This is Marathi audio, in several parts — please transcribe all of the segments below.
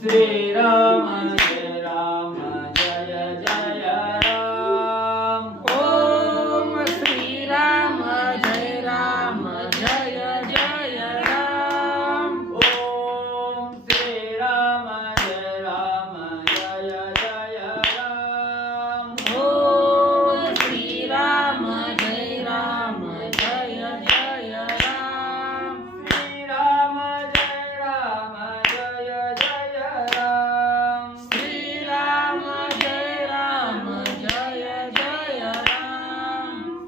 श्री राम जय राम जय जय राम। ओम श्री राम जय राम जय जय राम। ओम श्री राम जय राम जय जय राम। ओम श्री राम जय राम जय जय राम। श्री राम जय राम जय जय राम। श्री राम जय राम जय जय राम।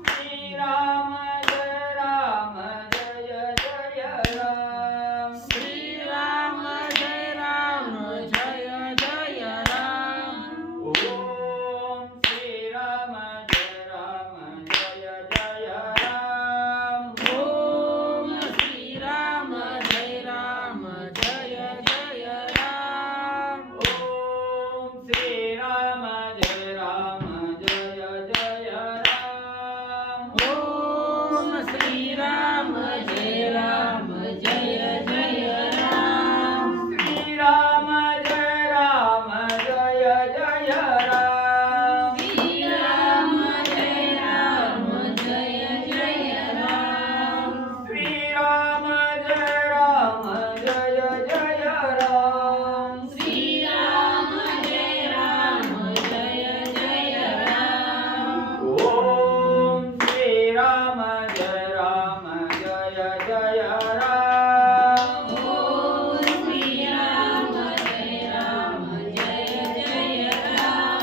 श्री राम जय राम जय जय राम। श्री राम जय राम जय जय राम। ओम श्री राम जय राम जय जय राम। ओम श्री राम जय राम जय जय राम। ओम श्री राम जय राम जय जय राम। ओम श्री राम जय राम जय जय राम। श्री राम जय राम जय जय राम। श्री राम जय राम जय जय राम। श्री राम जय राम जय जय राम। श्री राम जय राम जय जय राम। ओम श्री राम जय राम जय जय राम। ओम श्री राम जय राम जय जय राम।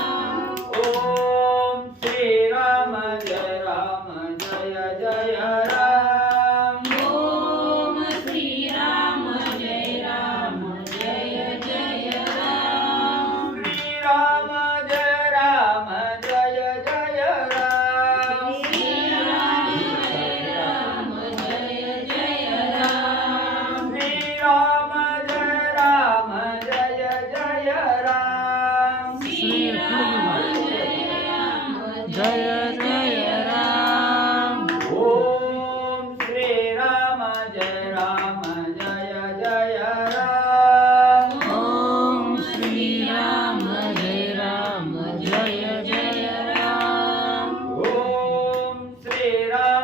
ओम श्री राम जय राम जय जय राम। ओम श्री राम जय राम जय जय राम। श्री राम जय राम जय जय राम। श्री राम जय राम जय जय राम। श्री राम जय राम जय जय राम। श्री राम जय राम जय जय राम। ओम श्री राम जय राम जय जय राम। ओम श्री राम जय राम जय जय राम। ओम श्री राम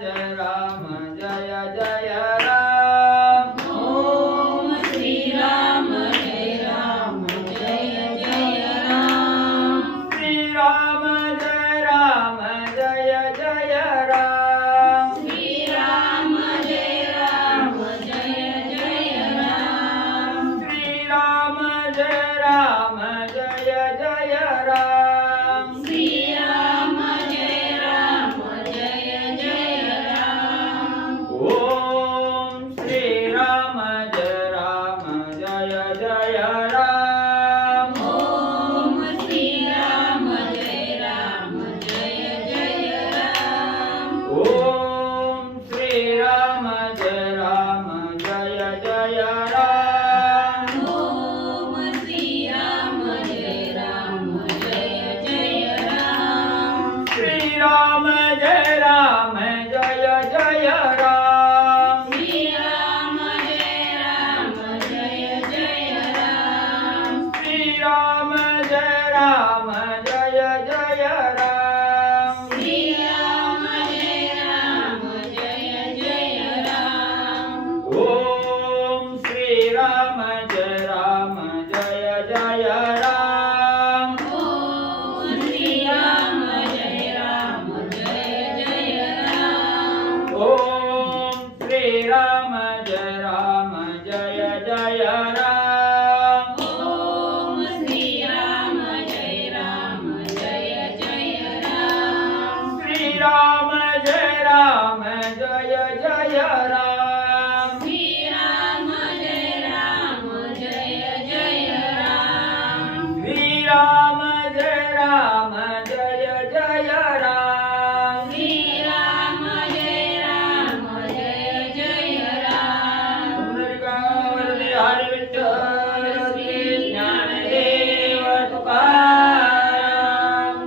जय राम जय जय राम। ओम श्री राम जय राम जय जय राम। श्री राम जय राम जय जय राम। श्री राम जय राम जय जय राम। श्री राम जय राम जय जय राम। श्री राम जय राम जय जय राम। ओम श्री राम जय राम जय जय राम। ओम श्री राम जय राम जय जय राम। ओम श्री राम जय राम जय जय राम। ओम श्री राम जय राम जय जय राम। श्री राम जय राम जय जय राम। श्री राम जय राम जय जय राम। श्री राम जय राम जय जय राम। श्री राम जय राम जय जय राम। ओम श्री राम जय राम जय जय राम। ओम श्री राम जय राम जय जय राम। ओम श्री राम जय राम जय जय राम। ओम श्री राम जय राम जय जय राम। श्री राम जय राम जय जय राम। श्री राम जय राम जय जय राम। श्री राम जय राम जय जय राम। श्री राम जय राम जय जय राम। पुंडलिकावरदे हरी विठ्ठल श्री ज्ञानदेव तुकाराम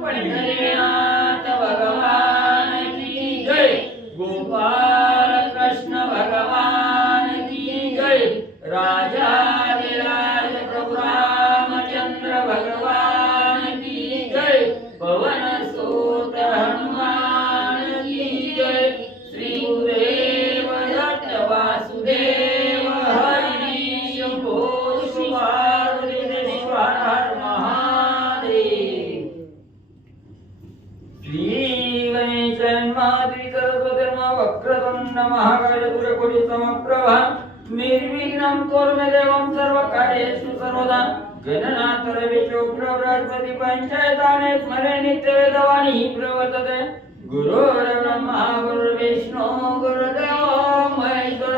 पंढरीनाथ भगवान की जय। गोपाल कृष्ण भगवान की जय। राजाधिराज प्रभु तस्मिन्नं कुर्मे देवं सर्वकार्येषु सर्वदा गणनाथ रविशुक्र बृहस्पति पंचायताने स्मरे नित्यवेदवाणी प्रवर्तते गुरुर्ब्रह्मा गुरुर्विष्णु गुरुर्देवो महेश्वर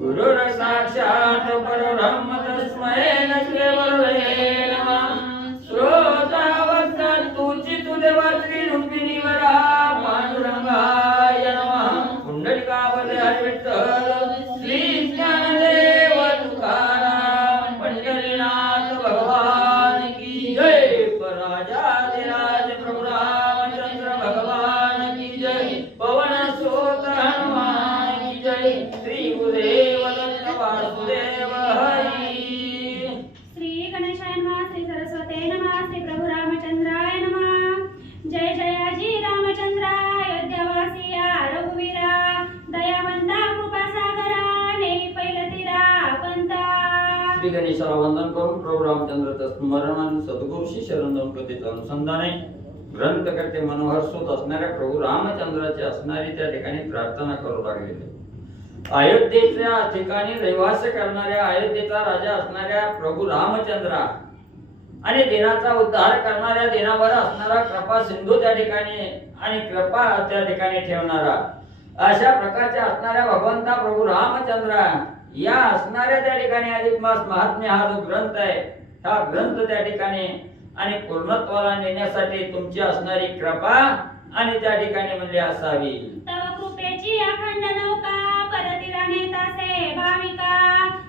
गुरुर्साक्षात् परब्रह्म तस्मै श्रीगुरवे नमः श्रोतावत्सं तुची तुदेवा श्रीरुक्मिणी वरा पांडुरंगाय नमः पुंडलिकावते हरिविठ्ठल श्री ज्ञानदेव तुकाराम पंढरीनाथ भगवान की जय पराजाधिराज प्रभु रामचंद्र भगवान की जय पवन सुत हनुमान की जय श्री गुरुदेव दत्त वासुदेव हरी श्री गणेशाय नमः श्री सरस्वते नमः श्री प्रभु रामचंद्राय नमः जय जयाजी रामचंद्रा अयोध्यावासिया रघुवीरा दयावंता कृपा सागरा नेई पैलतीरा पंता श्री गणेशाला वंदन करून प्रभू रामचंद्राचं स्मरण आणि सद्गुरूशी शरण जाऊन कथेचं अनुसंधाने ग्रंथकर्ते मनोहर सूत असणाऱ्या प्रभू रामचंद्राची असणारी त्या ठिकाणी प्रार्थना करू लागलेले अयोध्येच्या ठिकाणी रहिवास करणाऱ्या अयोध्येचा राजा असणाऱ्या प्रभू रामचंद्रा आणि दिनाचा उद्धार करणाऱ्या दिनावर असणारा कृपा सिंधू त्या ठिकाणी आणि कृपा त्या ठिकाणी ठेवणारा अशा प्रकारच्या असणाऱ्या भगवंता प्रभू रामचंद्रा या असणाऱ्या त्या ठिकाणी अधिक मास महात्म्य हा जो ग्रंथ आहे हा ग्रंथ त्या ठिकाणी आणि पूर्णत्वाला नेण्यासाठी तुमची असणारी कृपा आणि त्या ठिकाणी म्हणजे असावी तव कृपेची अखंड नौका परतीला नेतासे भाविका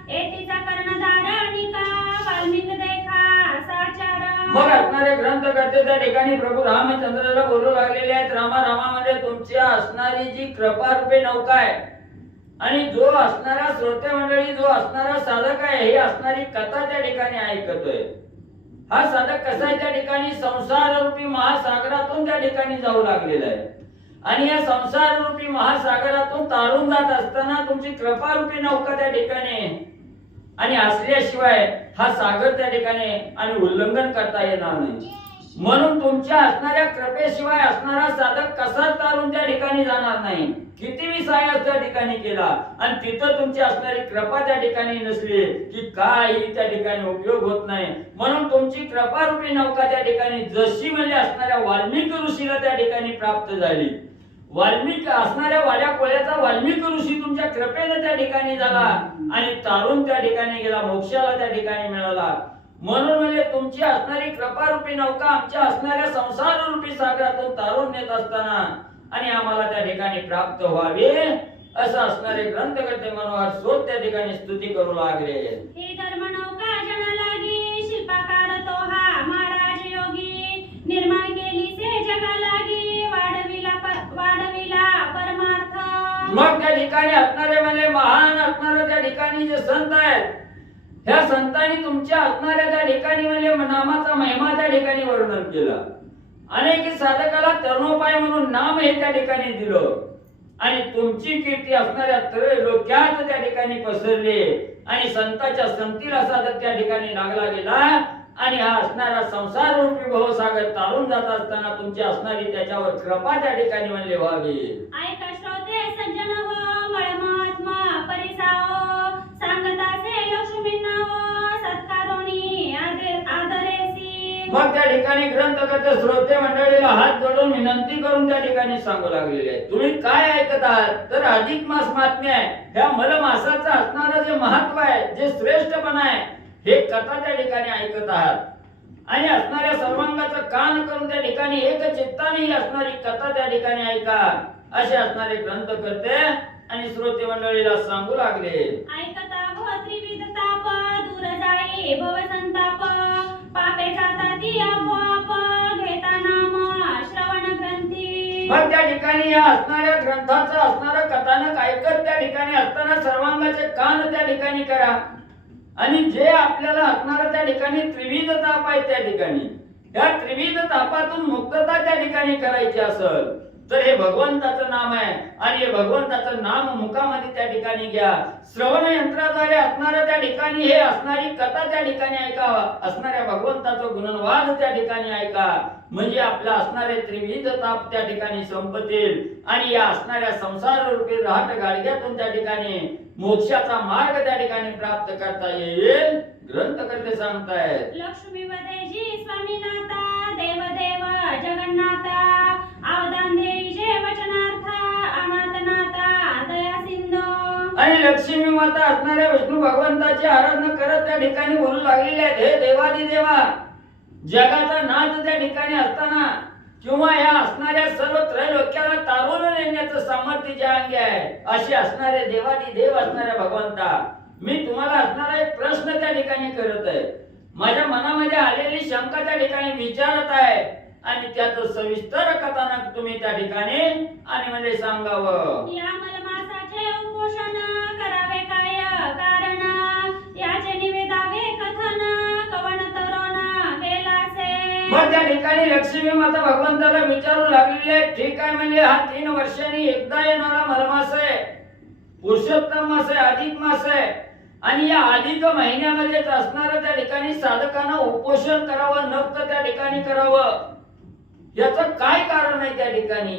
एतीचा कर्णधारणिका वाल्मिक देखा साचार मग असणारे ग्रंथ करते त्या ठिकाणी प्रभू रामचंद्राला बोलू लागलेले आहेत रामा रामा म्हणजे तुमची असणारी जी कृपा रूपी नौका आहे आणि जो असणारा श्रोते मंडळी जो असणारा साधक आहे ही असणारी कथा त्या ठिकाणी ऐकतोय हा साधक कसा आहे त्या ठिकाणी संसार रूपी महासागरातून त्या ठिकाणी जाऊ लागलेला आहे आणि या संसार रूपी महासागरातून तारून जात असताना तुमची कृपा रूपी नौका त्या ठिकाणी आणि असल्याशिवाय हा सागर त्या ठिकाणी आणि उल्लंघन करता येणार नाही म्हणून तुमच्या असणाऱ्या कृपेशिवाय असणारा साधक कसा तारून त्या ठिकाणी जाणार नाही कितीही साहस त्या ठिकाणी केला आणि तिथं तुमची असणारी कृपा त्या ठिकाणी नसली की काही त्या ठिकाणी उपयोग होत नाही म्हणून तुमची कृपा रूपी नौका त्या ठिकाणी जशी म्हणजे असणाऱ्या वाल्मिक ऋषीला त्या ठिकाणी प्राप्त झाली वाल्मिक असणाऱ्या वाड्या कोळ्याचा वाल्मिक ऋषी तुमच्या कृपेने त्या ठिकाणी झाला आणि तारून त्या ठिकाणी गेला मोक्षाला त्या ठिकाणी मिळाला म्हणून म्हणजे तुमची असणारी कृपा रूपी नौका आमच्या असणाऱ्या संसार रूपी सागरातून तारून नेत असताना आणि आम्हाला त्या ठिकाणी प्राप्त व्हावे असं असणारे ग्रंथकर्ते मनोहर सूत त्या ठिकाणी स्तुती करू लागले हे धर्म नौका जन लागी शिल्पकार तो हा महाराज योगी निर्माण केली से जगा लागी वाढविला परमार्थ मग त्या ठिकाणी असणारे म्हणजे महान असणारे त्या ठिकाणी जे संत आहेत ह्या संतांनी तुमच्या असणाऱ्या त्या ठिकाणी म्हणजे नामाचा महिमा त्या ठिकाणी वर्णन केलं अनेक साधकाला तरुणोपाय म्हणून नाम हे त्या ठिकाणी दिलं आणि तुमची कीर्ती असणाऱ्या लोक्यात त्या ठिकाणी पसरली आणि संताच्या संतीला साधक त्या ठिकाणी लागला गेला आणि हा असणारा संसार रूपी भवसागर तारून जात असताना तुमची असणारी त्याच्यावर कृपा त्या ठिकाणी म्हणले व्हावी ऐका श्रोते सज्जन हो मळ महात्मा परिसाओ सांगतासे लक्ष्मींना हो सत्कारोनी आदरेसी मग त्या ठिकाणी ग्रंथकर्ते श्रोते मंडळीला हात जोडून विनंती करून त्या ठिकाणी सांगू लागलेले आहे तुम्ही काय ऐकत आहात तर अधिक मास महात्म्य आहे ह्या मलमासाचं असणारं जे महत्व आहे जे श्रेष्ठपणा आहे हे कथा त्या ठिकाणी ऐकत आहात आणि असणाऱ्या सर्वांगाचं कान करून त्या ठिकाणी एक चित्ताने ही असणारी कथा त्या ठिकाणी ऐका असे असणारे ग्रंथकर्ते आणि श्रोते मंडळीला सांगू लागले ऐकता हो त्रिविध ताप दूर जाई भव संताप पापे जाताती आपोआप घेता नाम श्रवण ग्रंथी मग त्या ठिकाणी या असणाऱ्या ग्रंथाचं असणारं कथानक ऐकत त्या ठिकाणी असताना सर्वांगाचे कान त्या ठिकाणी करा आणि जे आपल्याला असणारं त्या ठिकाणी त्रिविध ताप आहे त्या ठिकाणी या त्रिविध तापातून मुक्तता त्या ठिकाणी करायची असेल तर हे भगवंताचं नाम आहे आणि हे भगवंताचं नाम मुखामध्ये त्या ठिकाणी घ्या. श्रवण यंत्राद्वारे असणाऱ्या त्या ठिकाणी हे असणारी कथा त्या ठिकाणी ऐका, असणाऱ्या भगवंताचं गुणवाद त्या ठिकाणी ऐका, म्हणजे आपल्या असणारे त्रिविध ताप त्या ठिकाणी संपतील आणि या असणाऱ्या संसार रूपी राहट गाडग्यातून त्या ठिकाणी मोक्षाचा मार्ग त्या ठिकाणी प्राप्त करता येईल. ग्रंथकर्ते सांगतायत, लक्ष्मी वदेजी स्वामीनाथा देवदेव जगन्नाथा अवदान देई जे वचनार्थ अनाथनाथा दया सिंधू. आणि लक्ष्मी माता असणाऱ्या विष्णू भगवंताची आराधना करत त्या ठिकाणी बोलू लागलेले आहेत, हे देवादी देवा, जगाचा नाथ त्या ठिकाणी असताना किंवा या असणाऱ्या सर्व त्रैलोक्याला तारून नेण्याचं सामर्थ्य जे अंगी आहे असे असणारे देवादी देव असणाऱ्या भगवंता, मी तुम्हाला असणारा एक प्रश्न त्या ठिकाणी करत आहे. माझ्या मनामध्ये आलेली शंका त्या ठिकाणी विचारत आहे आणि त्याचं सविस्तर कथानक तुम्ही त्या ठिकाणी आणि म्हणजे सांगावं. या मलमासाचे उपोषण करावे काय कारण याचे निवेदावे कथन कवन तरुण केलासे. मग त्या ठिकाणी लक्ष्मी माता भगवंताला विचारू लागलेली आहे, ठीक आहे, म्हणजे हा 3 वर्षांनी एकदा येणारा मलमास आहे, पुरुषोत्तम मास आहे, अधिक मास आहे आणि या अधिक महिन्यामध्येच असणाऱ्या त्या ठिकाणी साधकांना उपोषण करावं, नक्त त्या ठिकाणी करावं. याचं काय कारण आहे त्या ठिकाणी?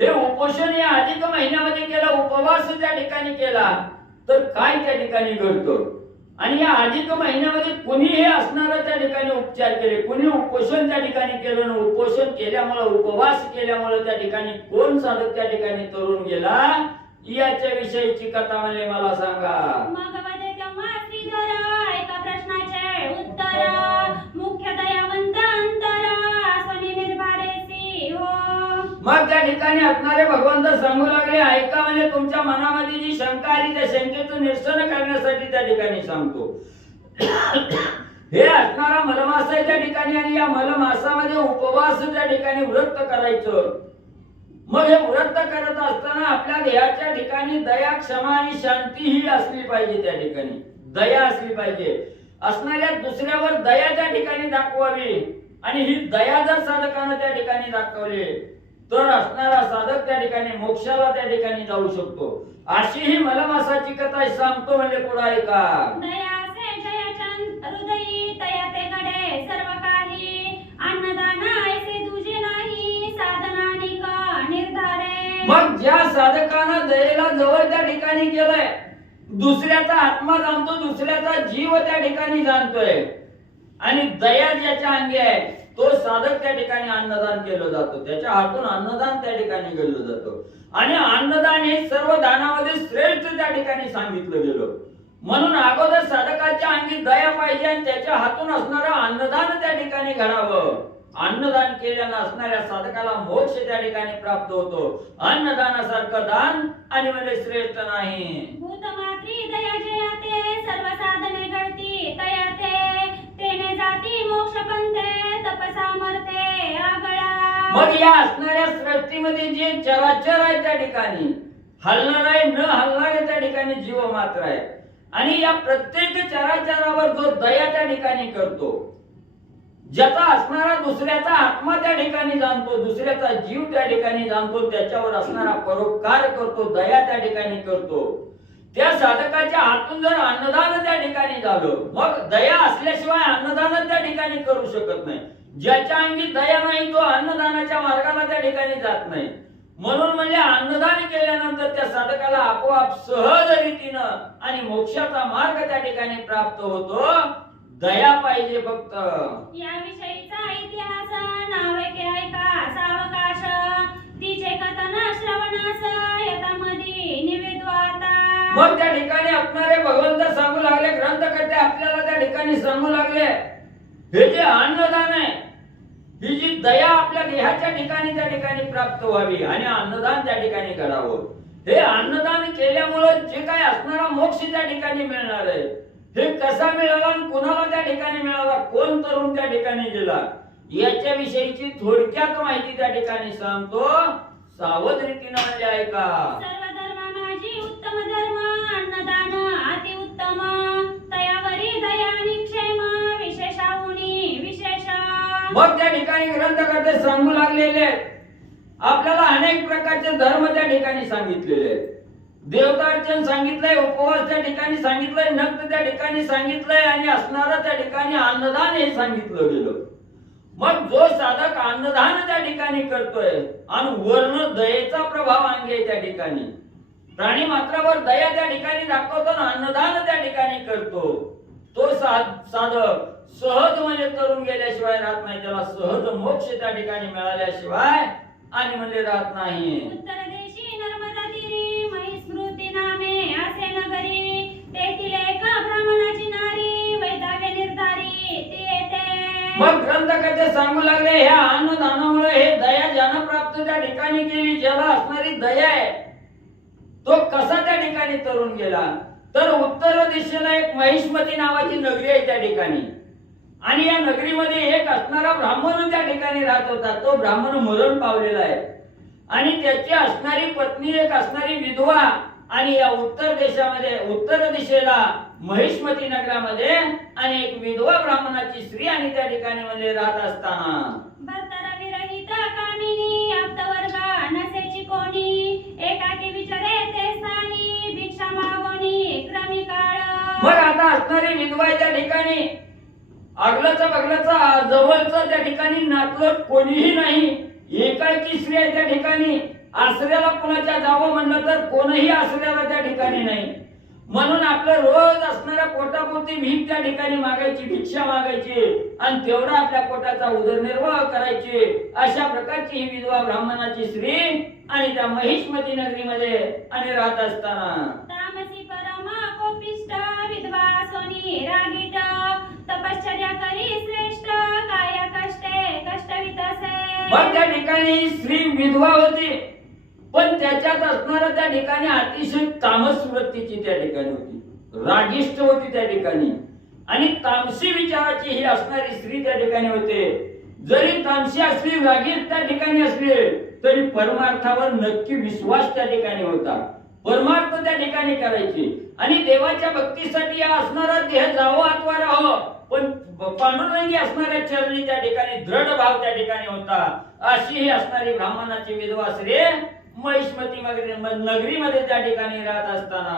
हे उपोषण या अधिक महिन्यामध्ये केलं, उपवास त्या ठिकाणी केला तर काय त्या ठिकाणी घडतं? आणि या अधिक महिन्यामध्ये कुणी हे असणारा त्या ठिकाणी उपचार केले, कुणी उपोषण त्या ठिकाणी केलं, उपोषण केल्यामुळे उपवास केल्यामुळे त्या ठिकाणी कोण साधक त्या ठिकाणी तरुण गेला, याच्या विषयीची कथा म्हणले मला सांगा. मग वदे तेव्हा श्रीधर एका प्रश्नाचे उत्तर मुख्य दयावंत अंतर स्वनी निर्भारेसी हो. मग त्या ठिकाणी असणारे भगवंत सांगू लागले, ऐका, म्हणजे तुमच्या मनामध्ये जी शंका आली त्या शंकेचं निरसन करण्यासाठी त्या ठिकाणी सांगतो. हे असणारा मलमास आहे त्या ठिकाणी आणि या मलमासामध्ये उपवास त्या ठिकाणी व्रत करायचं. मग हे व्रत करत असताना आपल्या देहाच्या ठिकाणी दया, क्षमा आणि शांती ही असली पाहिजे. त्या ठिकाणी दया असली पाहिजे, असणाऱ्या दुसऱ्यावर दया त्या ठिकाणी दाखवावी आणि ही दया जर साधकांना त्या ठिकाणी दाखवली तर असणारा साधक त्या ठिकाणी मोक्षाला त्या ठिकाणी जाऊ शकतो. अशी ही मलमासाची कथा सांगतो म्हणजे पुढे ऐका. दयासे जयचंद हृदयी तया ते घडे सर्व काही अन्नदान ऐसे तुझे नाही साधनानिक निर्धारे. मग ज्या साधकानं दयेला जवळ त्या ठिकाणी केलंय, दुसऱ्याचा आत्मा जाणतो, दुसऱ्याचा जीव त्या ठिकाणी जाणतोय आणि दया ज्याच्या अंगी आहे तो साधक त्या ठिकाणी अन्नदान केलं जातं, त्याच्या हातून अन्नदान त्या ठिकाणी केलं जातं आणि अन्नदान हे सर्व दानामध्ये श्रेष्ठ त्या ठिकाणी सांगितलं गेलं. म्हणून अगोदर साधकाच्या अंगी दया पाहिजे आणि त्याच्या हातून असणारं अन्नदान त्या ठिकाणी घडावं. अन्नदान केल्यानं असणाऱ्या साधकाला मोक्ष त्या ठिकाणी प्राप्त होतो. अन्नदानासारखं दान आणि म्हणजे श्रेष्ठ नाही. भूतमात्री दया जयाते सर्व साधने घडती तयाते तेने जाती मोक्ष पंथे तप सामर्थे आगळा. मग या असणाऱ्या सृष्टीमध्ये जे चराचर आहे त्या ठिकाणी हलणार आहे, न हलणारे त्या ठिकाणी जीव मात्र आहे आणि या प्रत्येक चराचरावर जो दया त्या ठिकाणी करतो, ज्याचा असणारा दुसऱ्याचा आत्मा त्या ठिकाणी जाणतो, दुसऱ्याचा जीव त्या ठिकाणी जाणतो, त्याच्यावर असणारा परोपकार करतो, दया त्या ठिकाणी करतो, त्या साधकाच्या हातून जर अन्नदान त्या ठिकाणी झालं, मग दया असल्याशिवाय अन्नदान त्या ठिकाणी करू शकत नाही. ज्याच्या अंगी दया नाही तो अन्नदानाच्या मार्गाला त्या ठिकाणी जात नाही. म्हणून म्हणजे अन्नदान केल्यानंतर त्या साधकाला आपोआप सहज रीतीनं आणि मोक्षाचा मार्ग त्या ठिकाणी प्राप्त होतो. दया पाहिजे फक्त. या विषयीचा इतिहास नावे के ऐका सावकाश तिचे कथन श्रवणास यथामधी निवेदू आता. मग त्या ठिकाणी असणारे भगवंत सांगू लागले, ग्रंथकर्ते आपल्याला त्या ठिकाणी सांगू लागले, हे जे अन्नदान आहे, ही जी दया आपल्या देहाच्या ठिकाणी त्या ठिकाणी प्राप्त व्हावी आणि अन्नदान त्या ठिकाणी करावं. हे अन्नदान केल्यामुळे जे काय असणारा मोक्ष त्या ठिकाणी मिळणार आहे, हे कसा मिळाला आणि कुणाला त्या ठिकाणी मिळाला, कोण तरुण त्या ठिकाणी गेला, याच्या विषयीची थोडक्यात माहिती त्या ठिकाणी सांगतो. सावध रीतीनं म्हणजे ऐका. सर्व धर्म माझी उत्तम धर्म अन्नदान अति उत्तम तयावरी दया निक्षेम विशेषाहुनी विशेष. मग त्या ठिकाणी ग्रंथकर्ते सांगू लागलेले, आपल्याला अनेक प्रकारचे धर्म त्या ठिकाणी सांगितलेले आहेत. देवतार्चन सांगितलंय, उपवास त्या ठिकाणी सांगितलंय, नक्त त्या ठिकाणी सांगितलंय आणि असणारं त्या ठिकाणी अन्नदान हे सांगितलं गेलं. मग जो साधक अन्नदान त्या ठिकाणी करतोय आणि वर्ण दयेचा प्रभाव अंगे त्या ठिकाणी प्राणी मात्रावर दया त्या ठिकाणी दाखवतो ना, अन्नदान त्या ठिकाणी करतो, तो साधक सहज म्हणजे तरुण गेल्याशिवाय राहत नाही. त्याला सहज मोक्ष त्या ठिकाणी मिळाल्याशिवाय आणि म्हणजे राहत नाही. उत्तर देशी नर्मदा तीरी महिस्मृती नामे असे नगरी, तेथील एक ब्राह्मणाची नारी वैदाव्य निर्धारी ती येते. मग ग्रंथकर्ते सांगू लागले, ह्या अन्नदानामुळे हे दया ज्यानं प्राप्त त्या ठिकाणी केली, ज्याला असणारी दया आहे, तो कसा त्या ठिकाणी तरुण गेला. तर उत्तर दिशेला एक महिष्मती नावाची नगरी आहे त्या ठिकाणी, आणि या नगरीमध्ये एक असणारा ब्राह्मण त्या ठिकाणी राहत होता. तो ब्राह्मण मरण पावलेला आहे आणि त्याची असणारी पत्नी एक असणारी विधवा, आणि या उत्तर देशामध्ये उत्तर दिशेला महिष्मती नगरामध्ये आणि एक विधवा ब्राह्मणाची स्त्री आणि त्या ठिकाणी मध्ये राहत असताना भर्तरा विरहित कामिनी आप्तवर्गा नसेची कोणी, एकाकी विचारे ते स्थानी भिक्षा मागोनी क्रमी काळ. मग आता असणारी विधवा त्या ठिकाणी अगलचा बगलचा जवळचा त्या ठिकाणी नातलग कोणीही नाही, एकाकी स्त्री आहे त्या ठिकाणी. आश्रयाला कोणाच्या जावं म्हणलं तर कोणीही आश्रयाला त्या ठिकाणी नाही, म्हणून आपलं रोज असणाऱ्या पोटापुरती भीक त्या ठिकाणी मागायची, भिक्षा मागायची आणि तेवढा आपल्या पोटाचा उदरनिर्वाह करायची. अशा प्रकारची ही विधवा ब्राह्मणाची स्त्री आणि त्या महिष्मती नगरीमध्ये आणि राहत असताना तामसी परम कोपिष्ट विधवा सोनी रागीट, तपश्चर्या करी श्रेष्ठ काय कष्टे कष्टवित असे. मग त्या ठिकाणी स्त्री विधवा होती, पण त्याच्यात असणारा त्या ठिकाणी अतिशय तामस वृत्तीची त्या ठिकाणी होती, रागिष्ट होती त्या ठिकाणी, आणि तामसी विचाराची ही असणारी स्त्री त्या ठिकाणी होते. जरी तामसी असली, रागिष्ट त्या ठिकाणी असली, तरी परमार्थावर नक्की विश्वास त्या ठिकाणी होता. परमार्थ त्या ठिकाणी करायची आणि देवाच्या भक्तीसाठी या असणारा देह जावं अथवा राहावं, पण पांडुरंगी असणाऱ्या चरणी त्या ठिकाणी दृढ भाव त्या ठिकाणी होता. अशी ही असणारी ब्राह्मणाची विधवा स्त्री महिष्मती नगरीमध्ये त्या ठिकाणी राहत असताना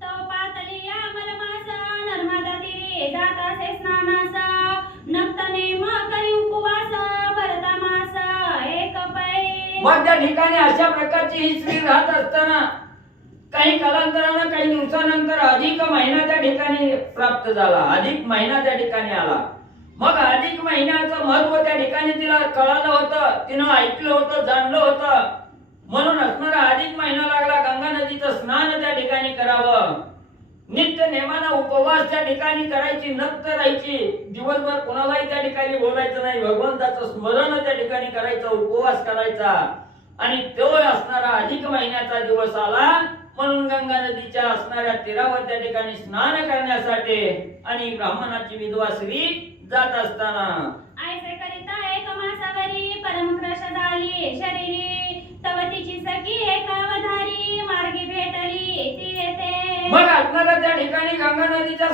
तो पातली अमलमास नर्मदा तीरी जात असे स्नानास, नक्त नेम करी उपवास भरता मास एक पै. मग त्या ठिकाणी अशा प्रकारची ही स्त्री राहत असताना काही कालांतरानं काही दिवसानंतर अधिक महिना त्या ठिकाणी प्राप्त झाला, अधिक महिना त्या ठिकाणी आला. मग अधिक महिन्याचं महत्व त्या ठिकाणी तिला कळालं होतं, तिनं ऐकलं होतं, जाणलं होतं, म्हणून असणारा अधिक महिना लागला. गंगा नदीचं स्नान त्या ठिकाणी करावं, नित्य नेमानं उपवास त्या ठिकाणी करायची, नक्त राहायची, दिवसभर कोणालाही त्या ठिकाणी बोलायचं नाही, भगवंताचं स्मरण त्या ठिकाणी करायचं, उपवास करायचा. आणि तो असणारा अधिक महिन्याचा दिवस आला, म्हणून गंगा नदीच्या असणाऱ्या तीरावर त्या ठिकाणी स्नान करण्यासाठी आणि ब्राह्मणाची विधवा स्त्री जात असताना ऐसे करिता एक मासावरी परमक्रश झाली शरीरी, तव तिची सखी एकावधारी मार्गी भेटली ती येते. मग आपल्याला त्या ठिकाणी गंगा नदीच्या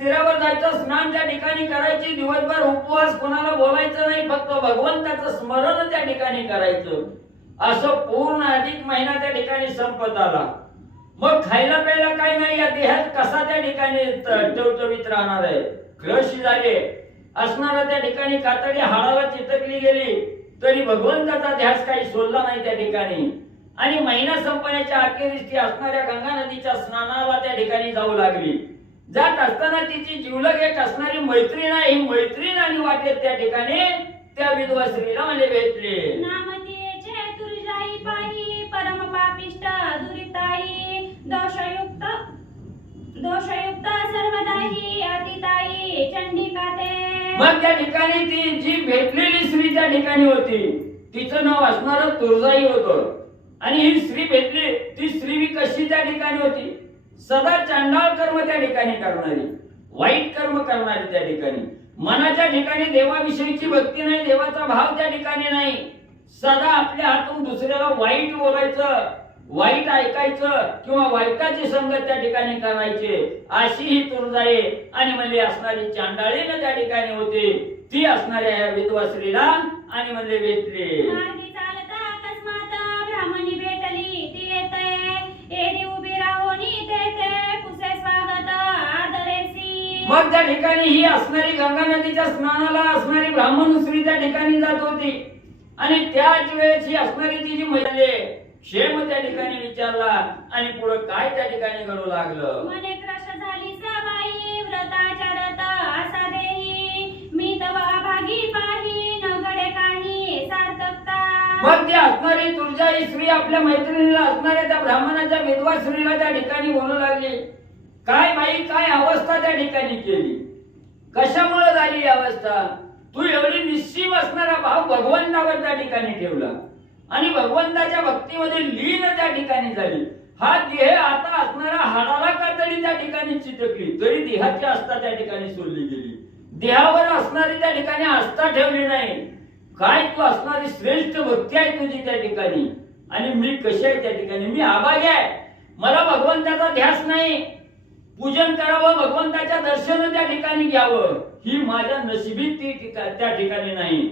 तीरावर जायचं, स्नान त्या ठिकाणी करायची, दिवसभर उपवास, कोणाला बोलायचं नाही, फक्त भगवंताचं स्मरण त्या ठिकाणी करायचं. असं पूर्ण अधिक महिना त्या ठिकाणी संपत आला. मग खायला प्यायला काही नाही, या देहात कसा त्या ठिकाणी टवटवीत राहणार आहे. क्रश झाले असणारा त्या ठिकाणी कातडी हाडाला चिटकली गेली, तरी भगवंताचा ध्यास काही सोडला नाही त्या ठिकाणी. आणि महिना संपण्याच्या अखेरीस ती असणाऱ्या गंगा नदीच्या स्नानाला त्या ठिकाणी जाऊ लागली. जात असताना तिची जीवलग एक असणारी मैत्रीण आहे, ही मैत्रीण आणि वाटेत त्या ठिकाणी त्या विधवा स्त्रीला म्हणजे भेटले. नामतीचे तुरजाई पायी परम पापिष्ट दुरिताई, दोषयुक्त सर्वदाही अतिताई चंडिकाते. मग त्या ठिकाणी ती जी भेटलेली स्त्री त्या ठिकाणी होती, तिचं नाव असणारं तुळजाई होतं. आणि ही स्त्री भेटली, ती स्त्री कशी त्या ठिकाणी होती, सदा चांडाळ कर्म त्या ठिकाणी करणारी, वाईट कर्म करणारी त्या ठिकाणी. मनाच्या ठिकाणी देवाविषयीची भक्ती नाही, देवाचा भाव त्या ठिकाणी नाही, सदा आपल्या हातून दुसऱ्याला वाईट बोलायचं, वाईट ऐकायचं किंवा वाईटाची संगत त्या ठिकाणी करायची. अशी ही तुळजाई आणि म्हणजे असणारी चांडाळीनं त्या ठिकाणी होती. ती असणाऱ्या या विधवा स्त्रीला आणि म्हणजे भेटली. मार्गी चालता मग त्या ठिकाणी ही असणारी गंगा नदीच्या स्नानाला असणारी ब्राह्मण स्त्री त्या ठिकाणी जात होती आणि त्याच वेळेस ही असणारी ती जी महिला क्षेम त्या ठिकाणी विचारला आणि पुढे काय त्या ठिकाणी घडू लागलं. मने क्रश झाली सबाई व्रताचरत असा देही मी तव अभागी पाही न घडे काही सार्थकता. मग ती असणारी तुळजाई स्त्री आपल्या मैत्रिणीला असणाऱ्या त्या ब्राह्मणाच्या विधवा स्त्रीला त्या ठिकाणी बोलू लागली, काय बाई काय अवस्था त्या ठिकाणी केली, कशामुळे झाली ही अवस्था. तू एवढी निश्चिम असणारा भाव भगवंतावर त्या ठिकाणी ठेवला आणि भगवंताच्या भक्तीमध्ये लीन त्या ठिकाणी झाली. हा देह आता असणारा हाडाला कातडी त्या ठिकाणी चिटकली तरी देहाची आस्था त्या ठिकाणी सोडली गेली. देहावर असणारी त्या ठिकाणी आस्था ठेवली नाही. काय तू असणारी श्रेष्ठ भक्ती आहे तुझी त्या ठिकाणी आणि मी कशी आहे त्या ठिकाणी. मी अभागी आहे, मला भगवंताचा ध्यास नाही. पूजन करावं, भगवंताच्या दर्शन त्या ठिकाणी घ्यावं ही माझ्या नशिबीत त्या ठिकाणी नाही.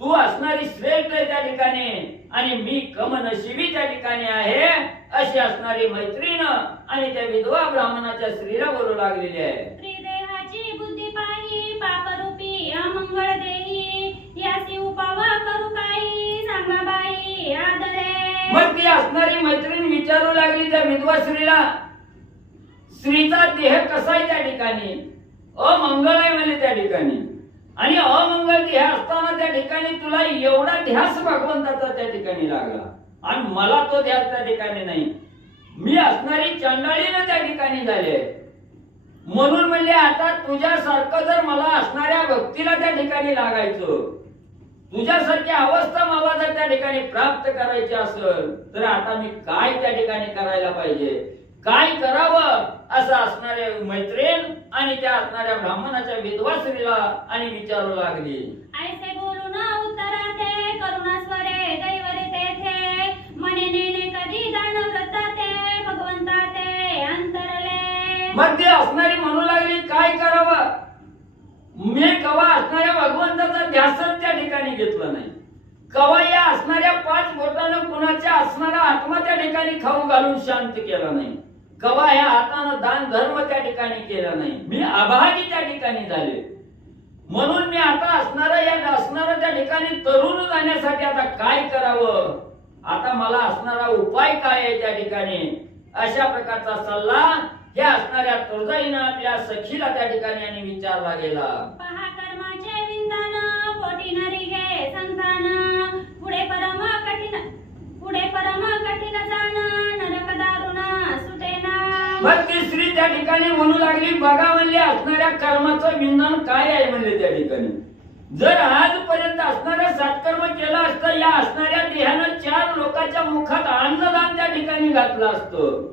तू असणारी श्रेष्ठ आहे त्या ठिकाणी आणि मी कम नशिबी त्या ठिकाणी आहे अशी असणारी मैत्रीण आणि त्या विधवा ब्राह्मणाच्या स्त्रीला बोलू लागलेली आहे. त्रिदेहाची बुद्धी पाही पापरूपी अमंगळ देही यासी उपाव करू काही सांगा बाई आदरे. मग ती असणारी मैत्रीण विचारू लागली त्या विधवा स्त्रीला, स्त्रीचा देह कसा आहे त्या ठिकाणी, अमंगळ आहे म्हणजे त्या ठिकाणी आणि अमंगळ देह असताना त्या ठिकाणी तुला एवढा ध्यास भगवंताचा त्या ठिकाणी लागला आणि मला तो ध्यास त्या ठिकाणी नाही. मी असणारी चंडाळीनं त्या ठिकाणी झाले म्हणून म्हणले आता तुझ्यासारखं जर मला असणाऱ्या भक्तीला त्या ठिकाणी लागायचं, तुझ्यासारखी अवस्था मला जर त्या ठिकाणी प्राप्त करायची असेल तर आता मी काय त्या ठिकाणी करायला पाहिजे, काय करावं असं असणारे मैत्रीण आणि त्या असणाऱ्या ब्राह्मणाच्या विधवा स्त्रीला आणि विचारू लागली. ऐसे बोलून उत्तराते करुणास्वरे दैवरे तेथे मने नेने कधी दान व्रताते भगवंताते अंतरले. मग ती असणारी म्हणू लागली काय करावं, मी कवा असणाऱ्या भगवंताचा ध्यासच त्या ठिकाणी घेतला नाही. कवा या असणाऱ्या 5 बोटानं कुणाच्या असणारा आत्मा त्या ठिकाणी खाऊ घालून शांत केला नाही. कवा या हातानं दान धर्म त्या ठिकाणी केला नाही. मी अभागी त्या ठिकाणी झाले म्हणून मी आता असणारा त्या ठिकाणी तरुण जाण्यासाठी आता काय करावं, आता मला असणारा उपाय काय आहे त्या ठिकाणी. अशा प्रकारचा सल्ला या असणाऱ्या तुळजाईनं आपल्या सखीला त्या ठिकाणी आणि विचारला गेला. पहा कर्माचे विंदान पोटी नरी घे संतान पुढे परम कठीण जाण नरक दारुण सुटेना. मग ती स्त्री त्या ठिकाणी म्हणू लागली, बघा म्हणले असणाऱ्या कर्माचं विंधन काय आहे म्हणले त्या ठिकाणी. जर आजपर्यंत असणाऱ्या सत्कर्म केलं असतं, या असणाऱ्या देहानं 4 लोकांच्या मुखात अन्नदान त्या ठिकाणी घातलं असतं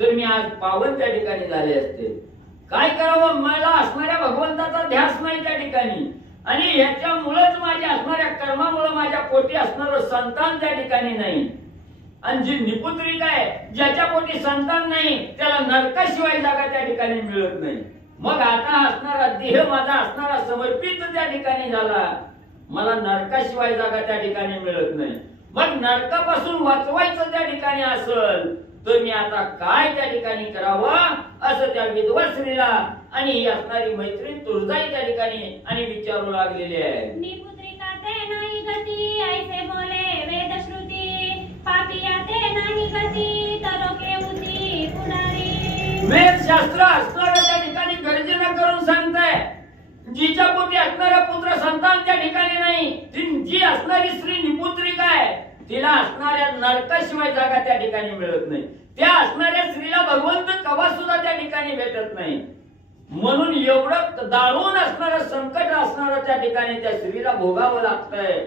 तर मी आज पावन त्या ठिकाणी झाले असते. काय करावं, मला असणाऱ्या भगवंताचा ध्यास नाही त्या ठिकाणी आणि ह्याच्यामुळेच माझ्या असणाऱ्या कर्मामुळे माझ्या पोटी असणारं संतान त्या ठिकाणी नाही. आणि जी निपुत्रिक आहे, ज्याच्या पोटी संतान नाही त्याला नरकाशिवाय जागा त्या ठिकाणी मिळत नाही. मग आता असणारा देह माझा असणारा समर्पित त्या ठिकाणी झाला, मला नरकाशिवाय जागा त्या ठिकाणी मिळत नाही. मग नरकापासून वाचवायचं त्या ठिकाणी असेल तर मी आता काय त्या ठिकाणी करावं असं त्या विधवा स्त्रीला आणि ही असणारी मैत्रीण तुळजाई त्या ठिकाणी आणि विचारू लागलेली आहे. निपुत्रिका ते नाही गती ऐसे बोले वेदश्रुती पापिया ते नाही गती तरोके उती पुढारी. वेदशास्त्र असणाऱ्या त्या ठिकाणी गर्जना करून सांगताय, जिच्या पोटी असणारा पुत्र संतान त्या ठिकाणी नाही, ती जी असणारी स्त्री निपुत्रिका आहे तिला असणाऱ्या नरकाशिवाय जागा त्या ठिकाणी मिळत नाही. त्या असणाऱ्या स्त्रीला भगवंत कवा सुद्धा त्या ठिकाणी भेटत नाही. म्हणून एवढं दारुण असणारं संकट असणारं त्या ठिकाणी त्या स्त्रीला भोगावं लागतंय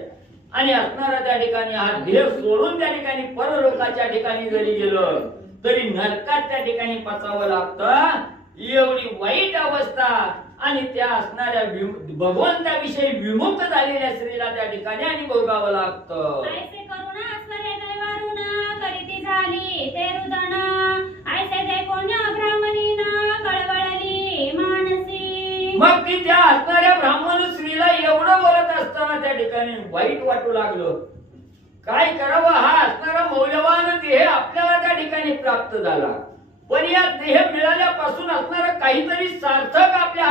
आणि असणारा त्या ठिकाणी हा देह सोडून त्या ठिकाणी परलोकाच्या ठिकाणी जरी गेलं तरी नरकात त्या ठिकाणी पचावं लागतं. एवढी वाईट अवस्था आणि त्या असणाऱ्या भगवंताविषयी विमुक्त झालेल्या स्त्रीला त्या ठिकाणी आणि भोगावं लागतं. ऐसे करुणास्वरे दैवारुण करीती झाली ते रुदन ऐसे ते कोण्या ब्राह्मणीन कळवळली मानसी. मग ती त्या असणाऱ्या ब्राह्मण स्त्रीला एवढं बोलत असताना त्या ठिकाणी वाईट वाटू लागलं. काय करावं, हा असणारा मौल्यवान देह आपल्याला त्या ठिकाणी प्राप्त झाला पण या देह मिळाल्यापासून असणारं काहीतरी सार्थक आपल्या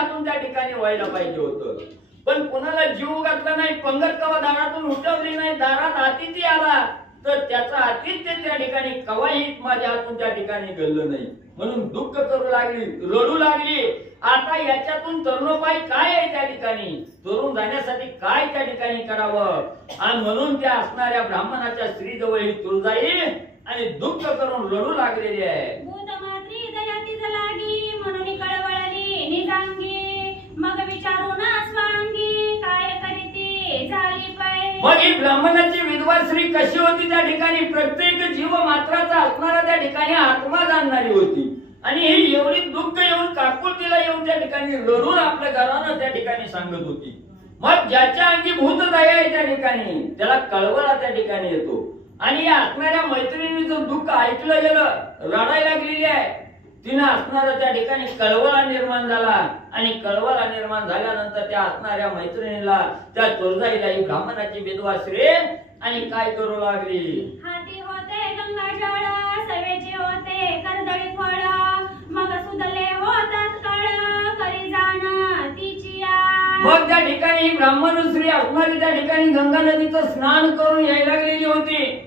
ठिकाणी व्हायला पाहिजे होतं, पण कोणाला जीव घातला नाही, पंगत कवा दारातून उठवली नाही, दारात अतिथी आला तर त्याचा आतिथ्य त्या ठिकाणी कवाही माझ्या हातून त्या ठिकाणी घडलं नाही, म्हणून दुःख करू लागली, रडू लागली. आता याच्यातून तरुणोपाय काय आहे त्या ठिकाणी, तरुण जाण्यासाठी काय त्या ठिकाणी करावं, आणि म्हणून त्या असणाऱ्या ब्राह्मणाच्या स्त्री जवळ ही तुळजाई आणि दुःख करून रडू लागलेली आहे. भूतमात्री दया तिज लागी, म्हणून कळवळली निजांगी, मग विचारून स्वांगी, काय करीती झाली पाय. मग ही ब्राह्मणाची विधवा स्त्री कशी होती त्या ठिकाणी, प्रत्येक जीव मात्राचा असणारा त्या ठिकाणी आत्मा जाणणारी होती, आणि ही एवढी दुःख येऊन काकुळतीला येऊन त्या ठिकाणी रडून आपल्या घरानं त्या ठिकाणी सांगत होती. मग ज्याच्या अंगी भूत दया आहे त्या ठिकाणी त्याला कळवळा त्या ठिकाणी येतो, आणि या असणाऱ्या मैत्रिणीचं दुःख ऐकलं गेलं, रडायला लागलेली आहे, तिनं असणारा त्या ठिकाणी कळवळा निर्माण झाला, आणि कळवळा निर्माण झाल्यानंतर त्या असणाऱ्या मैत्रिणीला त्या तुळजाईला ही ब्राह्मणाची विधवा स्त्री आणि काय करू लागली. हाती होते गंगाजळ, सवेचे होते कर्दळी फळ, मग सुदले होतात काळ, करी जाण तिची आण. मग त्या ठिकाणी ही ब्राह्मण स्त्री असणारी त्या ठिकाणी गंगा नदीचं स्नान करून यायला लागलेली होती.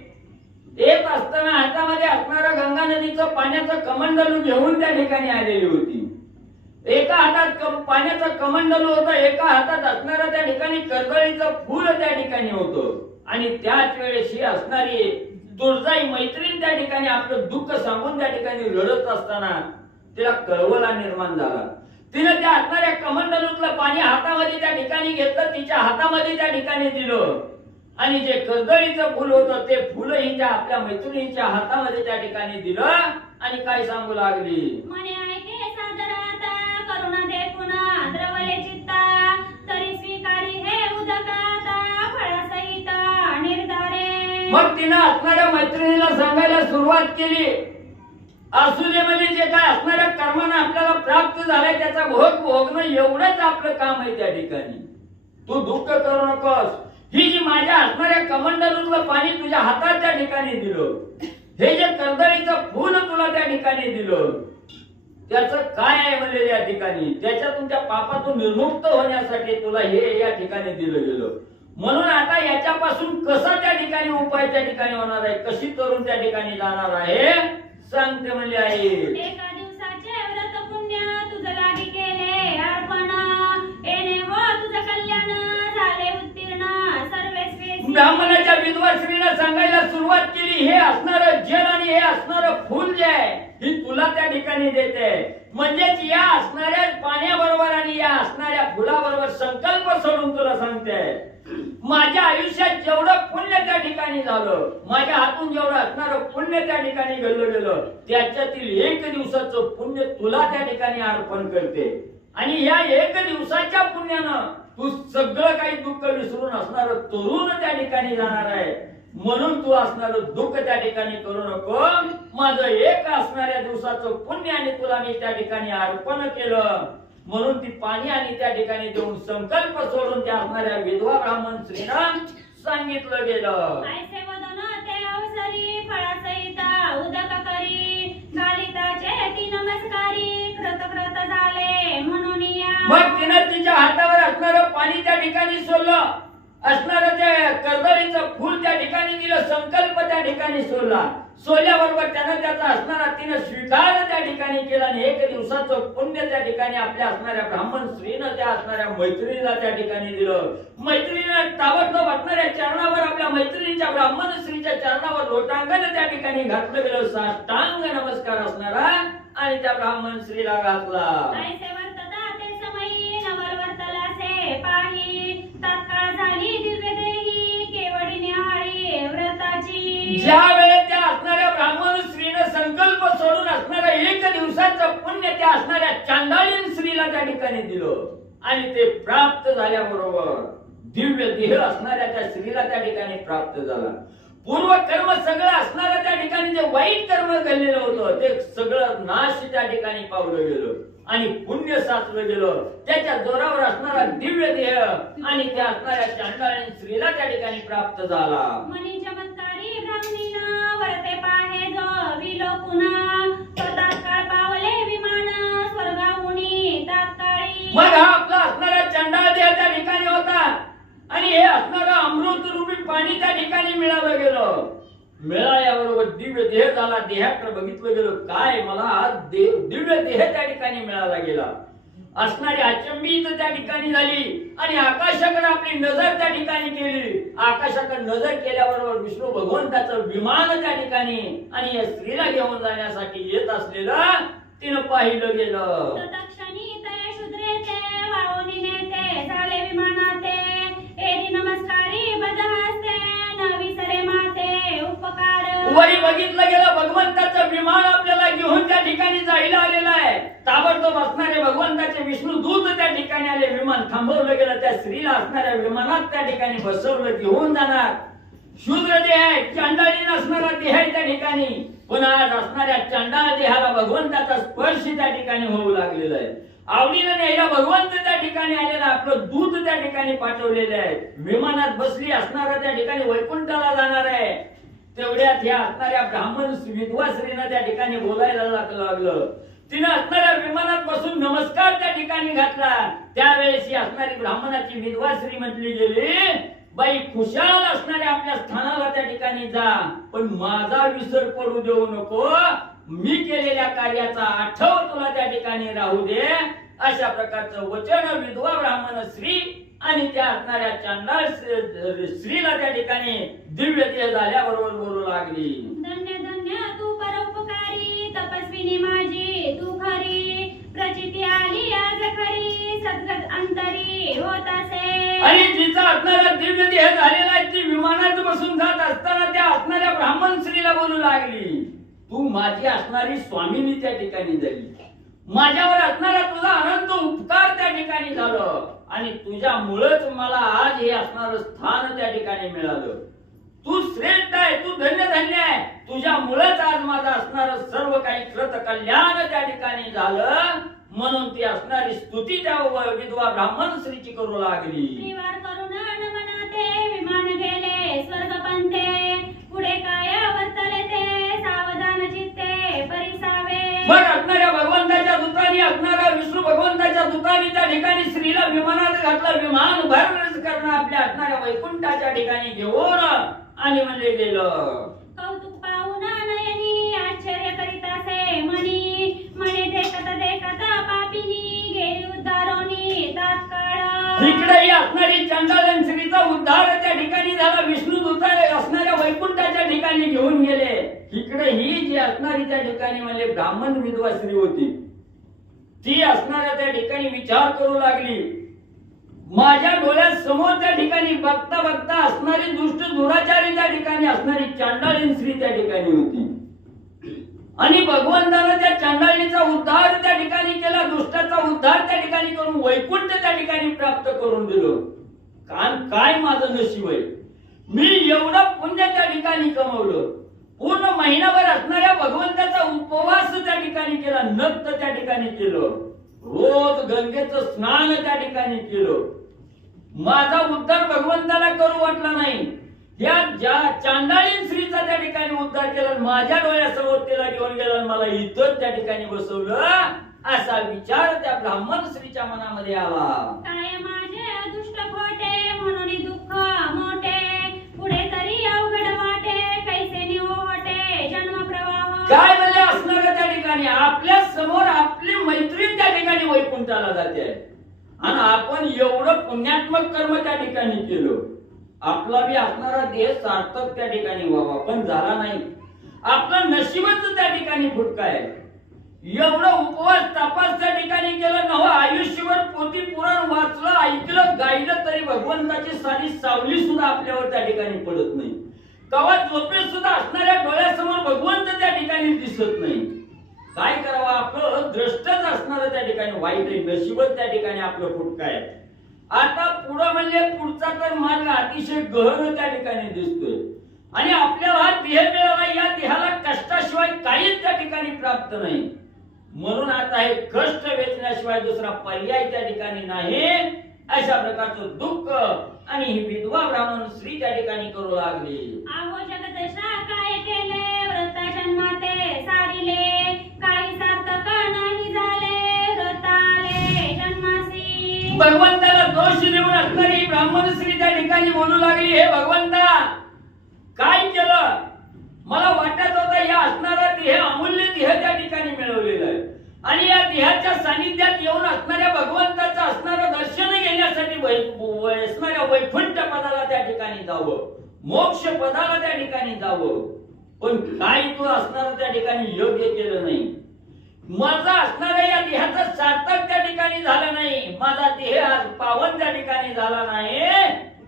येत असताना हातामध्ये असणारा गंगा नदीचं पाण्याचं कमंडलू घेऊन त्या ठिकाणी आलेली होती. एका हातात पाण्याचं कमंडलू होतं, एका हातात असणारा त्या ठिकाणी कर्दळीचं फूल त्या ठिकाणी होतं, आणि त्याच वेळेस ही असणारी तुळजाई मैत्रीण त्या ठिकाणी आपलं दुःख सांगून त्या ठिकाणी रडत असताना तिला कळवळा निर्माण झाला. तिने त्या असणाऱ्या कमंडलूतलं पाणी हातामध्ये त्या ठिकाणी घेतलं, तिच्या हातामध्ये त्या ठिकाणी दिलं, आणि जे कर्दळीचं फुल होतं ते फुलही त्या आपल्या मैत्रिणीच्या हातामध्ये त्या ठिकाणी दिलं, आणि काय सांगू लागली. मने ऐके सादर आता, करुणा देखून द्रवले चित्ता, तरी स्वीकारी हे उदकाता, फळासहित निर्धारे. मग तिनं असणाऱ्या मैत्रिणीला सांगायला सुरुवात केली, असू दे म्हणजे जे काय असणाऱ्या कर्मानं आपल्याला प्राप्त झालंय त्याचा भोग भोगणं एवढंच आपलं काम आहे त्या ठिकाणी, तू दुःख करू नकोस. ही जी माझ्या असणाऱ्या कमंडलूतलं पाणी तुझ्या हातात त्या ठिकाणी दिलं, हे जे कर्दळीचं फूल तुला त्या ठिकाणी दिलं, त्याचं काय आहे म्हणजे या ठिकाणी, त्याच्यातून त्या पापातून निर्मुक्त होण्यासाठी तुला हे या ठिकाणी दिलं गेलं. म्हणून आता याच्यापासून कसा त्या ठिकाणी उपाय त्या ठिकाणी होणार आहे, कशी तरुण त्या ठिकाणी जाणार आहे सांगते म्हणजे आहे. एका दिवसाचे व्रत पुण्य तुझं लागी केले अर्पण, येणे हो तुझं कल्याण, झाले उत्तीर्ण सर्वेश्वेसी. ब्राह्मणाच्या विधवा स्त्रीने सांगायला सुरुवात केली, हे असणारं जल आणि हे असणारं फूल जे आहे ही तुला त्या ठिकाणी देते, म्हणजेच या असणाऱ्या पाण्याबरोबर आणि या असणाऱ्या फुलाबरोबर संकल्प सोडून तुला सांगते, माझ्या आयुष्यात जेवढं पुण्य त्या ठिकाणी झालं, माझ्या हातून जेवढं असणारं पुण्य त्या ठिकाणी घडलं गेलं, त्याच्यातील एक दिवसाचं पुण्य तुला त्या ठिकाणी अर्पण करते, आणि या एक दिवसाच्या पुण्यानं तू सगळं काही दुःख विसरून असणार तरुण त्या ठिकाणी जाणार आहे. म्हणून तू असणार दुःख त्या ठिकाणी करू नको, माझं एक असणाऱ्या दिवसाचं पुण्य आणि तुला मी त्या ठिकाणी अर्पण केलं, म्हणून ती पाणी आणि त्या ठिकाणी देऊन संकल्प सोडून त्या असणाऱ्या विधवा ब्राह्मण स्त्रीनं सांगितलं गेलं. ऐसे वदन ते अवसरी, फळासहित उदक करी, गालिताचे ती नमस्कारी, कृत झाले म्हणून या. मग तिनं तिच्या हातावर असणारं पाणी त्या ठिकाणी सोडलं, असणारं ते कर्दळीचं फूल त्या ठिकाणी दिलं, संकल्प त्या ठिकाणी सोडला, सोडल्याबरोबर त्यानं त्याचा असणारा तिनं स्वीकार त्या ठिकाणी केला, आणि एक दिवसाचं पुण्य त्या ठिकाणी आपल्या असणाऱ्या ब्राह्मण स्त्रीनं त्या असणाऱ्या मैत्रिणीला त्या ठिकाणी दिलं. मैत्रिणीनं ताबडतोब असणाऱ्या चरणावर आपल्या मैत्रिणीच्या ब्राह्मण स्त्रीच्या चरणावर लोटांगण त्या ठिकाणी घातलं गेलं, साष्टांग नमस्कार असणारा, आणि त्या ब्राह्मण स्त्रीला घातला. ऐसे वर्तता ते समयी नवल वर्तलासे पाही, तात्काळ झाली दिव्य देही, केवडी निहाळी व्रताची. ज्या वेळेस त्या असणाऱ्या ब्राह्मण स्त्रीनं संकल्प सोडून असणाऱ्या एक दिवसाचं पुण्य त्या असणाऱ्या चांडाळीन स्त्रीला त्या ठिकाणी दिलं, आणि ते प्राप्त झाल्याबरोबर दिव्य देह असणाऱ्या त्या स्त्रीला त्या ठिकाणी प्राप्त झाला. पूर्व कर्म सगळं असणारं त्या ठिकाणी जे वाईट कर्म घडलेलं होतं ते सगळं नाश त्या ठिकाणी पावलं गेलं, आणि पुण्य साचलं गेलं. त्याच्या जोरावर असणारा दिव्य देह आणि त्या असणाऱ्या चांडाळीन स्त्रीला त्या ठिकाणी प्राप्त झाला. मनी चमत्कारी ब्राह्मणीनं वरते पाहे जो विलोकुना, तो तात्काळ पावले विमान स्वर्गाहुनी तात्काळी. मग हा आपला आणि हे असणारं अमृत रूपी पाणी त्या ठिकाणी मिळालं गेलं. मिळाल्याबरोबर दिव्य देह झाला. देहाकडे बघितलं गेलं, काय मला आज दिव्य देह त्या ठिकाणी मिळाला गेला. असणारी अचंबित त्या ठिकाणी झाली आणि आकाशाकडे आपली नजर त्या ठिकाणी केली. आकाशाकडे नजर केल्याबरोबर विष्णू भगवंताचं विमान त्या ठिकाणी आणि या स्त्रीला घेऊन जाण्यासाठी येत असलेलं तिनं पाहिलं गेलं. तत्क्षणी ते शूद्रे ते वाळूनी नेते झाले विमानाते एरी नमस्कारी बदहस्ते न विसरे माते उपकार. वरी बघितलं गेलं, भगवंताचं विमान आपल्याला घेऊन त्या ठिकाणी जायला आलेलं आहे. ताबडतोब असणारे भगवंताचे विष्णू दूत त्या ठिकाणी आले. विमान थांबवलं गेलं. त्या स्त्रीला असणाऱ्या विमानात त्या ठिकाणी बसवलं, घेऊन जाणार. शूद्र देह आहे, चंडाळी नसणारा देह आहे त्या ठिकाणी. पण आज असणाऱ्या चंडाळ देहाला भगवंताचा स्पर्श त्या ठिकाणी होऊ लागलेला आहे. आवडीनं न्यायला भगवंत त्या ठिकाणी आलेला, आपलं दूत त्या ठिकाणी पाठवलेले आहे. विमानात बसली असणारा त्या ठिकाणी वैकुंठाला जाणार आहे. तेवढ्यात ह्या असणाऱ्या ब्राह्मण विधवा स्त्रीनं त्या ठिकाणी बोलायला लागलं. तिने असणाऱ्या विमानात बसून नमस्कार त्या ठिकाणी घातला. त्यावेळेस ही असणारी ब्राह्मणाची विधवा स्त्री म्हटली गेली, बाई खुशाल असणाऱ्या आपल्या स्थानाला त्या ठिकाणी जा, पण माझा विसर पडू देऊ नको. मी केलेल्या कार्याचा आठव तुला त्या ठिकाणी राहू दे. अशा प्रकारचं वचन विधवा ब्राह्मण स्त्री आणि त्या असणाऱ्या चांडाळ स्त्रीला त्या ठिकाणी दिव्य देह झाल्याबरोबर बोलू लागली. धन्य धन्य तू परोपकारी तपस्विनी माझी तू खरी प्रचिती आली आज खरी सद्गत अंतरी होत असे. आणि जिचा असणारा दिव्य देह झालेला आहे ती विमानात बसून जात असताना त्या असणाऱ्या ब्राह्मण स्त्रीला बोलू लागली, तू माझी असणारी स्वामिनी त्या ठिकाणी झाली. माझ्यावर असणारा तुझा अनंत उपकार त्या ठिकाणी झालं आणि तुझ्यामुळेच मला आज हे असणारं स्थान त्या ठिकाणी मिळालं. तू श्रेष्ठ आहे, तू धन्य धन्य आहे. तुझ्यामुळेच आज माझं असणारं सर्व काही कृत कल्याण त्या ठिकाणी झालं. म्हणून ती असणारी स्तुती त्या विधवा ब्राह्मण स्त्रीची करू लागली. निवार करून मनाते विमान गेले स्वर्गपंथे पुढे काय वर्तले ते सावधान चित्ते परिसावे. मग असणाऱ्या भगवंताच्या दूतांनी असणाऱ्या विष्णू भगवंताच्या दूतांनी त्या ठिकाणी स्त्रीला विमानात घातलं. विमान भर करणं आपल्या असणाऱ्या वैकुंठाच्या ठिकाणी घेऊन आणि म्हणले गेलं. कौतुक पाहून नयनी आश्चर्य करीत असे मनी म्हणे देखत देखत पापिनी गेली उद्धारोनी तात्काळ. इकडेही असणारी चंडालन स्त्रीचा उद्धार त्या ठिकाणी झाला. विष्णू दूताने असणाऱ्या वैकुंठाच्या ठिकाणी घेऊन गेले. इकडे ही जी असणारी त्या ठिकाणी म्हणजे ब्राह्मण विधवा स्त्री होती ती असणाऱ्या त्या ठिकाणी विचार करू लागली. माझ्या डोळ्यासमोर त्या ठिकाणी बघता बघता असणारी दुष्ट दुराचारी त्या ठिकाणी असणारी चांडाळीन स्त्री त्या ठिकाणी होती आणि भगवंताने त्या चांडाळीचा उद्धार त्या ठिकाणी केला. दुष्टाचा उद्धार त्या ठिकाणी करून वैकुंठ त्या ठिकाणी प्राप्त करून दिलं. काय माझं नशीब आहे. मी एवढं पुण्य त्या ठिकाणी कमवलं. पूर्ण महिनाभर असणाऱ्या भगवंताचा उपवास त्या ठिकाणी केला. नक्त त्या ठिकाणी केलं. रोज गंगेचं स्नान त्या ठिकाणी केलं. माझा उद्धार भगवंताला करू वाटला नाही. या ज्या चांडाळीन स्त्रीचा त्या ठिकाणी उद्धार केला, माझ्या डोळ्यासमोर तिला घेऊन गेला, मला इथं त्या ठिकाणी बसवलं. असा विचार त्या ब्राह्मण स्त्रीच्या मनामध्ये आला. काय माझे दुष्ट खोटे म्हणून दुःख मोठे पुढे तरी अवघड वाटे कैसे निवटे जन्म प्रवाह. काय म्हणजे असणार त्या ठिकाणी आपल्या समोर आपली मैत्रीण त्या ठिकाणी वैकुंठाला जाते आणि आपण एवढं पुण्यात्मक कर्म त्या ठिकाणी केलं. आपला बी असणारा देह सार्थक त्या ठिकाणी व्हावा पण झाला नाही. आपलं नशीबच त्या ठिकाणी फुटका आहे. एवढं उपवास तपास त्या ठिकाणी केलं नव आयुष्यभर पोथी पुराण वाचलं ऐकलं गायलं तरी भगवंताची सारी सावली सुद्धा आपल्यावर त्या ठिकाणी पडत नाही. कवा झोपेत सुद्धा असणाऱ्या डोळ्यासमोर भगवंत त्या ठिकाणी दिसत नाही. काय करावं, आपलं द्रष्टच असणार त्या ठिकाणी वाईट आहे. नशीबच त्या ठिकाणी आपलं फुटका आहे. आता पुढं म्हणजे पुढचा तर मार्ग अतिशय गहन त्या ठिकाणी दिसतोय आणि आपल्याला हा देह मिळाला. या देहाला कष्टाशिवाय काहीच त्या ठिकाणी प्राप्त नाही. म्हणून आता हे कष्ट वेचण्याशिवाय दुसरा पर्याय त्या ठिकाणी नाही. अशा प्रकारचं दुःख आणि ही विधवा ब्राह्मण स्त्री त्या ठिकाणी करू लागली. आहो जगदशा काय केले व्रता जन्माते सारिले काही सार्थक नाही झाले व्रताले जन्मासी. भगवंताला दोष देऊन असणारी ही ब्राह्मण स्त्री त्या ठिकाणी बोलू लागली, हे भगवंता काय केलं? मला वाटत होतं या असणारा देह अमूल्य देह त्या ठिकाणी मिळवलेला आहे आणि या देहाच्या सानिध्यात येऊन असणाऱ्या भगवंताचं असणारं दर्शन घेण्यासाठी असणाऱ्या वैकुंठ पदाला त्या ठिकाणी जावं, मोक्ष पदाला त्या ठिकाणी जावं, पण काय तू असणारं त्या ठिकाणी योग्य केलं नाही. माझा असणाऱ्या या देहाचं सार्थक त्या ठिकाणी झालं नाही, माझा देह आज पावन त्या ठिकाणी झाला नाही.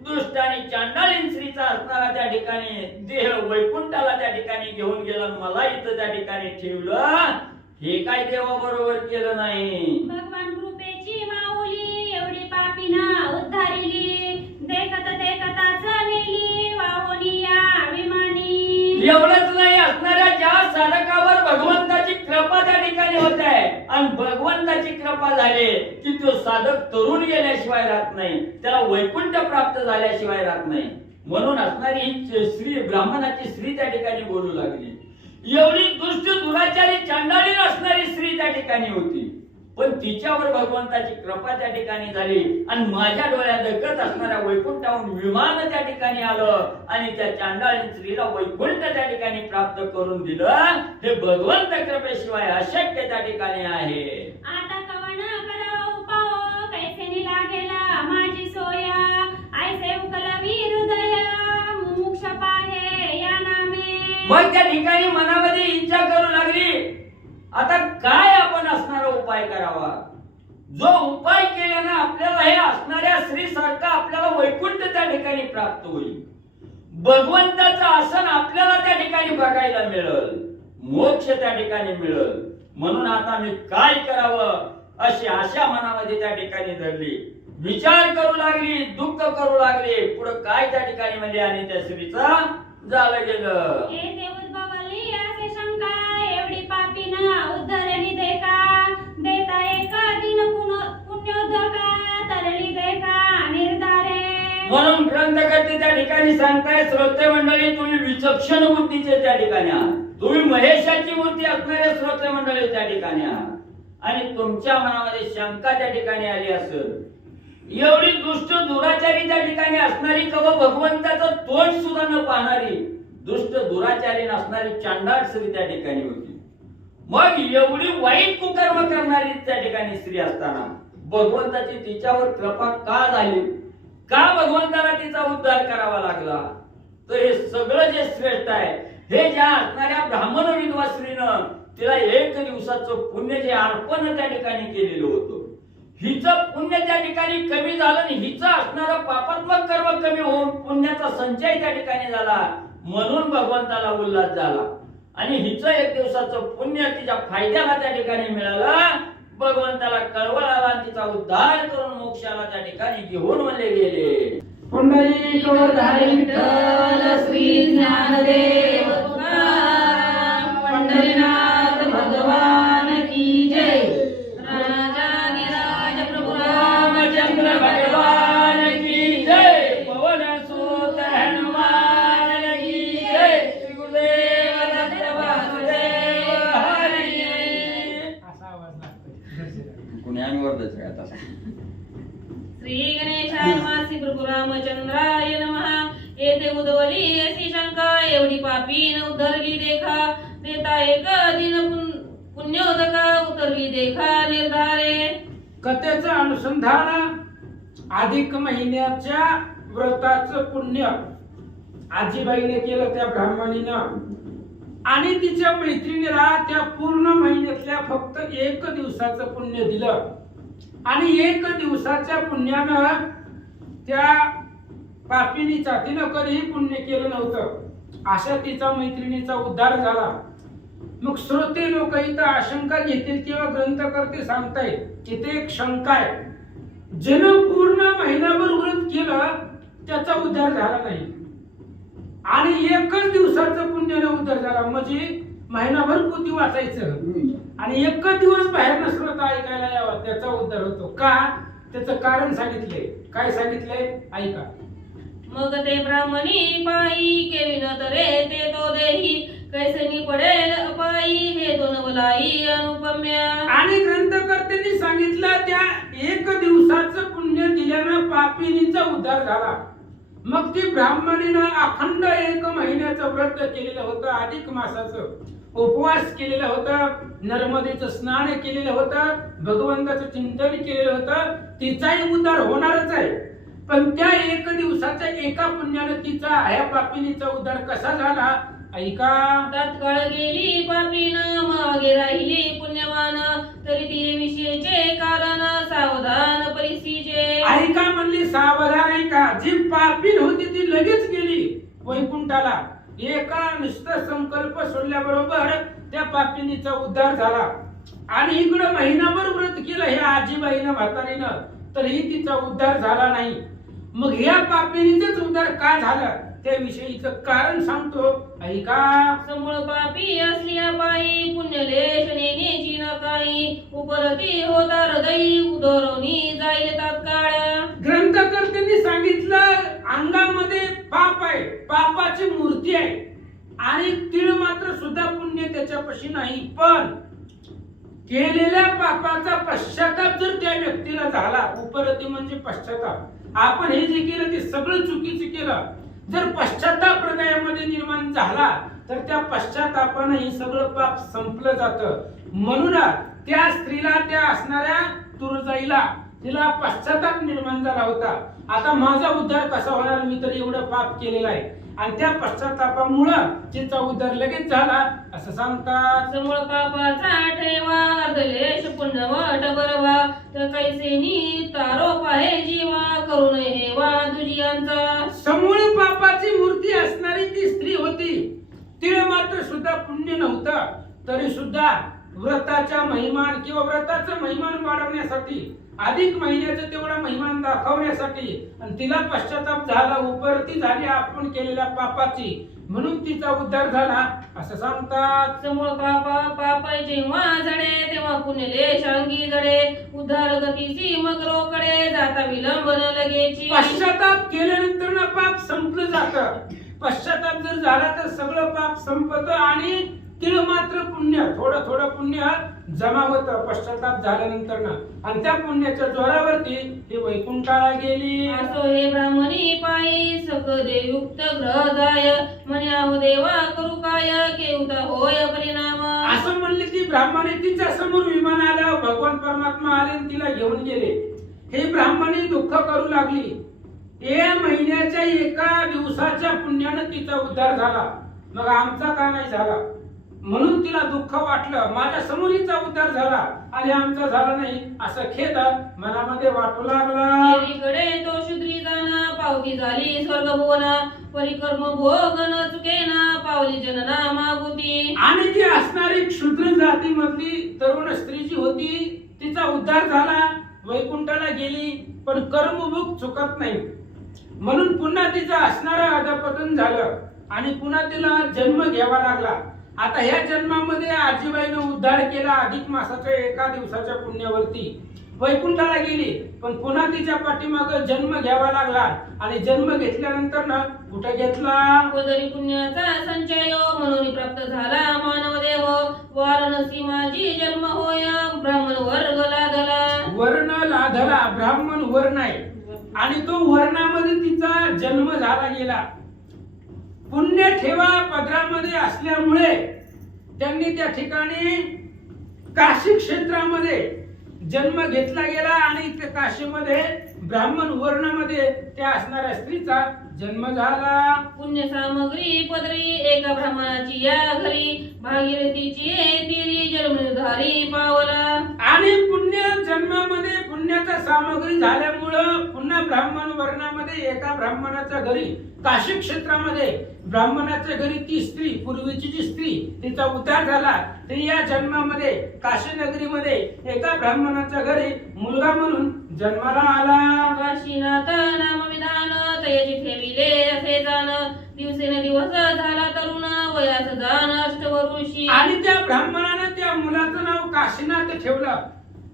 दुष्ट आणि चांडाळीन स्त्रीचा असणारा त्या ठिकाणी देह वैकुंठाला त्या ठिकाणी घेऊन गेला, मला इथं त्या ठिकाणी ठेवलं. हे काय देवाबरोबर केलं नाही. भगवान कृपेची माऊली एवढी पापीना उद्धारिली, देखत देखताच नेली वाहुनी या विमानी. एवढंच नाही, असणाऱ्या ज्या साधकावर भगवंताची कृपा त्या ठिकाणी होत आहे आणि भगवंताची कृपा झाली की तो साधक तरुण गेल्याशिवाय राहत नाही, त्याला वैकुंठ प्राप्त झाल्याशिवाय राहत नाही. म्हणून असणारी ही स्त्री ब्राह्मणाची स्त्री त्या ठिकाणी बोलू लागली. एवढी दुष्ट दुराचारी चांडाळी असणारी स्त्री त्या ठिकाणी होती, पण तिच्यावर भगवंताची कृपा त्या ठिकाणी झाली आणि माझ्या डोळ्यात देखत असणाऱ्या वैकुंठाहून विमान त्या ठिकाणी आलं आणि त्या चांडाळी स्त्रीला वैकुंठ त्या ठिकाणी प्राप्त करून दिलं. हे भगवंत कृपेशिवाय अशक्य त्या ठिकाणी आहे. आता कवण करावं उपाव, कैसेनी लागेला माझी सोया, ऐसे उकलवी हृदय मुमुक्ष पाहे या नामे. मग त्या ठिकाणी मनामध्ये इच्छा करू लागली, आता काय आपण असणारा उपाय करावा. जो उपाय केल्याने आपल्याला हे असणाऱ्या स्त्री सारखा आपल्याला वैकुंठ त्या ठिकाणी प्राप्त होईल, भगवंताचं आसन आपल्याला त्या ठिकाणी बघायला मिळेल, मोक्ष त्या ठिकाणी मिळेल. म्हणून आता मी काय करावं अशी आशा मनामध्ये त्या ठिकाणी धरली. विचार करू लागली, दुःख करू लागली. पुढे काय त्या ठिकाणी म्हणजे आणि त्या स्त्रीचं झालं गेलं. उद्भवली असे शंका, एवढी पापीना उद्धरली देखा, देता एक दिन पुण्योदका तरली देखा निर्धारे. म्हणून ग्रंथकर्ते त्या ठिकाणी सांगताय, श्रोते मंडळी तुम्ही विचक्षण बुद्धीचे त्या ठिकाणी आहात, तुम्ही महेशाची मूर्ती असणारे श्रोते मंडळी त्या ठिकाणी आहात आणि तुमच्या मनामध्ये शंका त्या ठिकाणी आली असेल. एवढी दुष्ट दुराचारी त्या ठिकाणी असणारी कव भगवंताचं तोंड सुद्धा न पाहणारी दुष्ट दुराचारी असणारी चांडाळ स्त्री त्या ठिकाणी होती. मग एवढी वाईट कुकर्म करणारी त्या ठिकाणी स्त्री असताना भगवंताची तिच्यावर कृपा का झाली, का भगवंताला तिचा उद्धार करावा लागला. तर हे सगळं जे श्रेष्ठ आहे, हे ज्या असणाऱ्या ब्राह्मण विधवा स्त्रीनं तिला एक दिवसाचं पुण्य जे अर्पण त्या ठिकाणी केलेलं होतं, हिचं पुण्य त्या ठिकाणी कमी झालं आणि हिचं असणारं पापात्मक कर्म कमी होऊन पुण्याचा संचय त्या ठिकाणी झाला. म्हणून भगवंताला उल्हास झाला आणि हिचं एक दिवसाचं पुण्य तिच्या फायद्याला त्या ठिकाणी मिळालं. भगवंताला कळवळ आला आणि तिचा उद्धार करून मोक्षाला त्या ठिकाणी घेऊन म्हणले गेले. पुंडलिक वरधारी विठ्ठल श्री ज्ञानदेव तुकाराम पंढरीनाथ भगवान की जय. राजाधिराज प्रभु रामचंद्र भगवान की जय. पवन सुत हनुमान की जय. श्री गुरुदेव दत्त वासुदेव हरी. असा आवाज लागतो. कुणी आम्ही वरदच आहे आता. श्री गणेशाय नमः. श्री प्रभु रामचंद्राय नमः. येथे उद्भवली अशी शंका, एवढी पापीन उद्धरली देखा, देता एक दिन पुण्योदका उतरली देखा निर्धारे. कथेचं अनुसंधान अधिक महिन्याच्या व्रताचं पुण्य आजीबाईने केलं त्या ब्राह्मणीनं आणि तिच्या मैत्रिणीला त्या पूर्ण महिन्यातल्या फक्त एक दिवसाचं पुण्य दिलं आणि एक दिवसाच्या पुण्यानं त्या पापिनीचा तिनं कधीही पुण्य केलं नव्हतं, अशा तिचा मैत्रिणीचा उद्धार झाला. मग श्रोते लोक इथं आशंका घेतील किंवा ग्रंथकर्ते सांगतायत इथे एक शंका आहे, ज्यानं पूर्ण महिनाभर व्रत केलं त्याचा उद्धार झाला नाही आणि एकच दिवसाचं पुण्यानं उद्धार झाला, म्हणजे महिनाभर पोथी वाचायचं आणि एकच दिवस बाहेर श्रोता ऐकायला यावा त्याचा उद्धार होतो. का? त्याचं कारण सांगितलंय. काय सांगितलंय ऐका. मग ते ब्राह्मणी पायी केली न तरे ते तो देही, कैसनी पडेल अपायी हे तो नवलाई अनुपम्या. आणि ग्रंथकर्त्यांनी सांगितलं त्या एक दिवसाचं पुण्य पापिनीचा उद्धार झाला. मग ती ब्राह्मणीनं अखंड 1 महिन्याचं व्रत केलेलं होतं, अधिक मासाचं उपवास केलेलं होतं, नर्मदेचं स्नान केलेलं होतं, भगवंताचं चिंतन केलेलं होतं. तिचाही उद्धार होणारच आहे. पण त्या 1 दिवसाच्या एका पुण्यानं तिचा ह्या पापिनीचा उद्धार कसा झाला ऐका. तत्काळ गेली पापीन मागे राहिली पुण्यवान, तरी ती विषयीचे कारण सावधान परिस्थितीचे. ऐका म्हणली सावधान ऐका. जी पापीन होती ती लगेच गेली वैकुंठाला. एका नुसतं संकल्प सोडल्याबरोबर त्या पापिनीचा उद्धार झाला. आणि इकडं महिनाभर व्रत केलं ह्या आजीबाईनं म्हातारीनं, तरीही तिचा उद्धार झाला नाही. मग ह्या पापिनीचाच उद्धार का झाला त्याविषयीचं कारण सांगतो ऐका. समूळ पापी असल्या पायी पुण्यलेश नेण्याची न काही, उपरती होता हृदयी उदरवणी जाईल तात्काळ. ग्रंथकर्त्यांनी सांगितलं अंगामध्ये पाप आहे, पापाची मूर्ती आहे आणि तीळ मात्र सुद्धा पुण्य त्याच्यापाशी नाही. पण केलेल्या पापाचा पश्चाताप जर त्या व्यक्तीला झाला, उपरती म्हणजे पश्चाताप, आपण हे जे केलं ते सगळं चुकीचं केलं, जर पश्चाताप हृदयामध्ये निर्माण झाला तर त्या पश्चातापानं हे सगळं पाप संपलं जातं. म्हणून त्या स्त्रीला, त्या असणाऱ्या तुळजाईला, तिला पश्चाताप निर्माण झाला होता. आता माझा उद्धार कसा होणार, मी तर एवढं पाप केलेलं आहे. आणि त्या पश्चातापामुळं तिचा उद्धार लगेच झाला असं सांगतात. समूळ पापाचा ठेवा अर्धलेश पुण्यवट बरवा, तर कैसेनी तारोप आहे जीवा करू नये वा दुजियांचा. समूळ पापाची मूर्ती असणारी ती स्त्री होती. तिला मात्र सुद्धा पुण्य नव्हतं, तरी सुद्धा व्रताच्या महिमान किंवा व्रताचं महिमान वाढवण्यासाठी, अधिक महिन्याचं तेवढा महिमान दाखवण्यासाठी, आणि तिला पश्चाताप झाला, उपरती झाली आपण केलेल्या पापाची, म्हणून तिचा उद्धार झाला असं सांगतात. समूळ पाप जेव्हा जडे, तेव्हा पुण्यलेश अंगी जडे, उद्धार गतीची मग रोकडे, जाता विलंबन लगेची. पश्चाताप केल्यानंतर ना पाप संपलं जातं. पश्चाताप जर झाला तर सगळं पाप संपतं आणि तिळ मात्र पुण्य, थोडं थोडं पुण्य जमा होतं पश्चाताप झाल्यानंतर ना, आणि त्या पुण्याच्या जोरावरती ही वैकुंठाला गेली. असो हे ब्राह्मणी पायी सकदेयुक्त ग्रह जाय, म्हण्याहो देवा करू काय केवता होय परिणाम. असं म्हणले ती ब्राह्मणी, तिच्या समोर विमान आलं, भगवान परमात्मा आले आणि तिला घेऊन गेले. हे ब्राह्मणी दुःख करू लागली. या महिन्याच्या एका दिवसाच्या पुण्यानं तिचा उद्धार झाला, मग आमचा का नाही झाला, म्हणून तिला दुःख वाटलं. माझ्या समोरीचा उद्धार झाला आणि आमचा झाला नाही असं खेद मनामध्ये वाटू लागला. एकीकडे तो शूद्री जाना, पावती झाली स्वर्गभुवना, परिकर्म भोगन चुकेना, पावली जनना मागुती. आणि ती असणारी क्षुद्र जातीमधली तरुण स्त्री जी होती, तिचा उद्धार झाला, वैकुंठाला गेली, पण कर्मभोग चुकत नाही, म्हणून पुन्हा तिचं असणारं अधपतन झालं आणि पुन्हा तिला जन्म घ्यावा लागला. आता ह्या जन्मामध्ये आजीबाईनं उद्धार केला, अधिक मासाच्या एका दिवसाच्या पुण्यावरती वैकुंठाला गेली, पण पुन्हा तिच्या पाठीमाग जन्म घ्यावा लागला. आणि जन्म घेतल्यानंतर ना कुठे घेतला, पदरी पुण्याचा संचय म्हणून प्राप्त झाला मानव देह, वाराणसी माझी जन्म होय ब्राह्मण वर्ग लादला. वर्ण लाधला, ब्राह्मण वर्ण आहे आणि तो वर्णामध्ये तिचा जन्म झाला गेला. पुण्य ठेवा पदरामध्ये असल्यामुळे त्यांनी त्या ठिकाणी काशी क्षेत्रामध्ये जन्म घेतला गेला आणि त्या काशीमध्ये ब्राह्मण वर्णामध्ये त्या असणाऱ्या स्त्रीचा जन्म झाला. पुण्य सामग्री पदरी एका ब्राह्मणाची या घरी, भागीरथीची तिरी जन्मधारी पावला. आणि पुण्य जन्मामध्ये पुण्याचा सामग्री झाल्यामुळं पुन्हा ब्राह्मण वर्णामध्ये एका ब्राह्मणाच्या घरी, काशी क्षेत्रामध्ये ब्राह्मणाच्या घरी ती स्त्री, पूर्वीची जी स्त्री, तिचा उद्धार झाला. ते या जन्मामध्ये काशी नगरीमध्ये एका ब्राह्मणाच्या घरी मुलगा म्हणून जन्माला आला. काशीनाथ नाम विधान तयाची ठेविले असे जाण, दिवसेन दिवस झाला तरुण वयास जाण अष्टवर्षी. आणि त्या ब्राह्मणाने त्या मुलाचं नाव काशीनाथ ठेवलं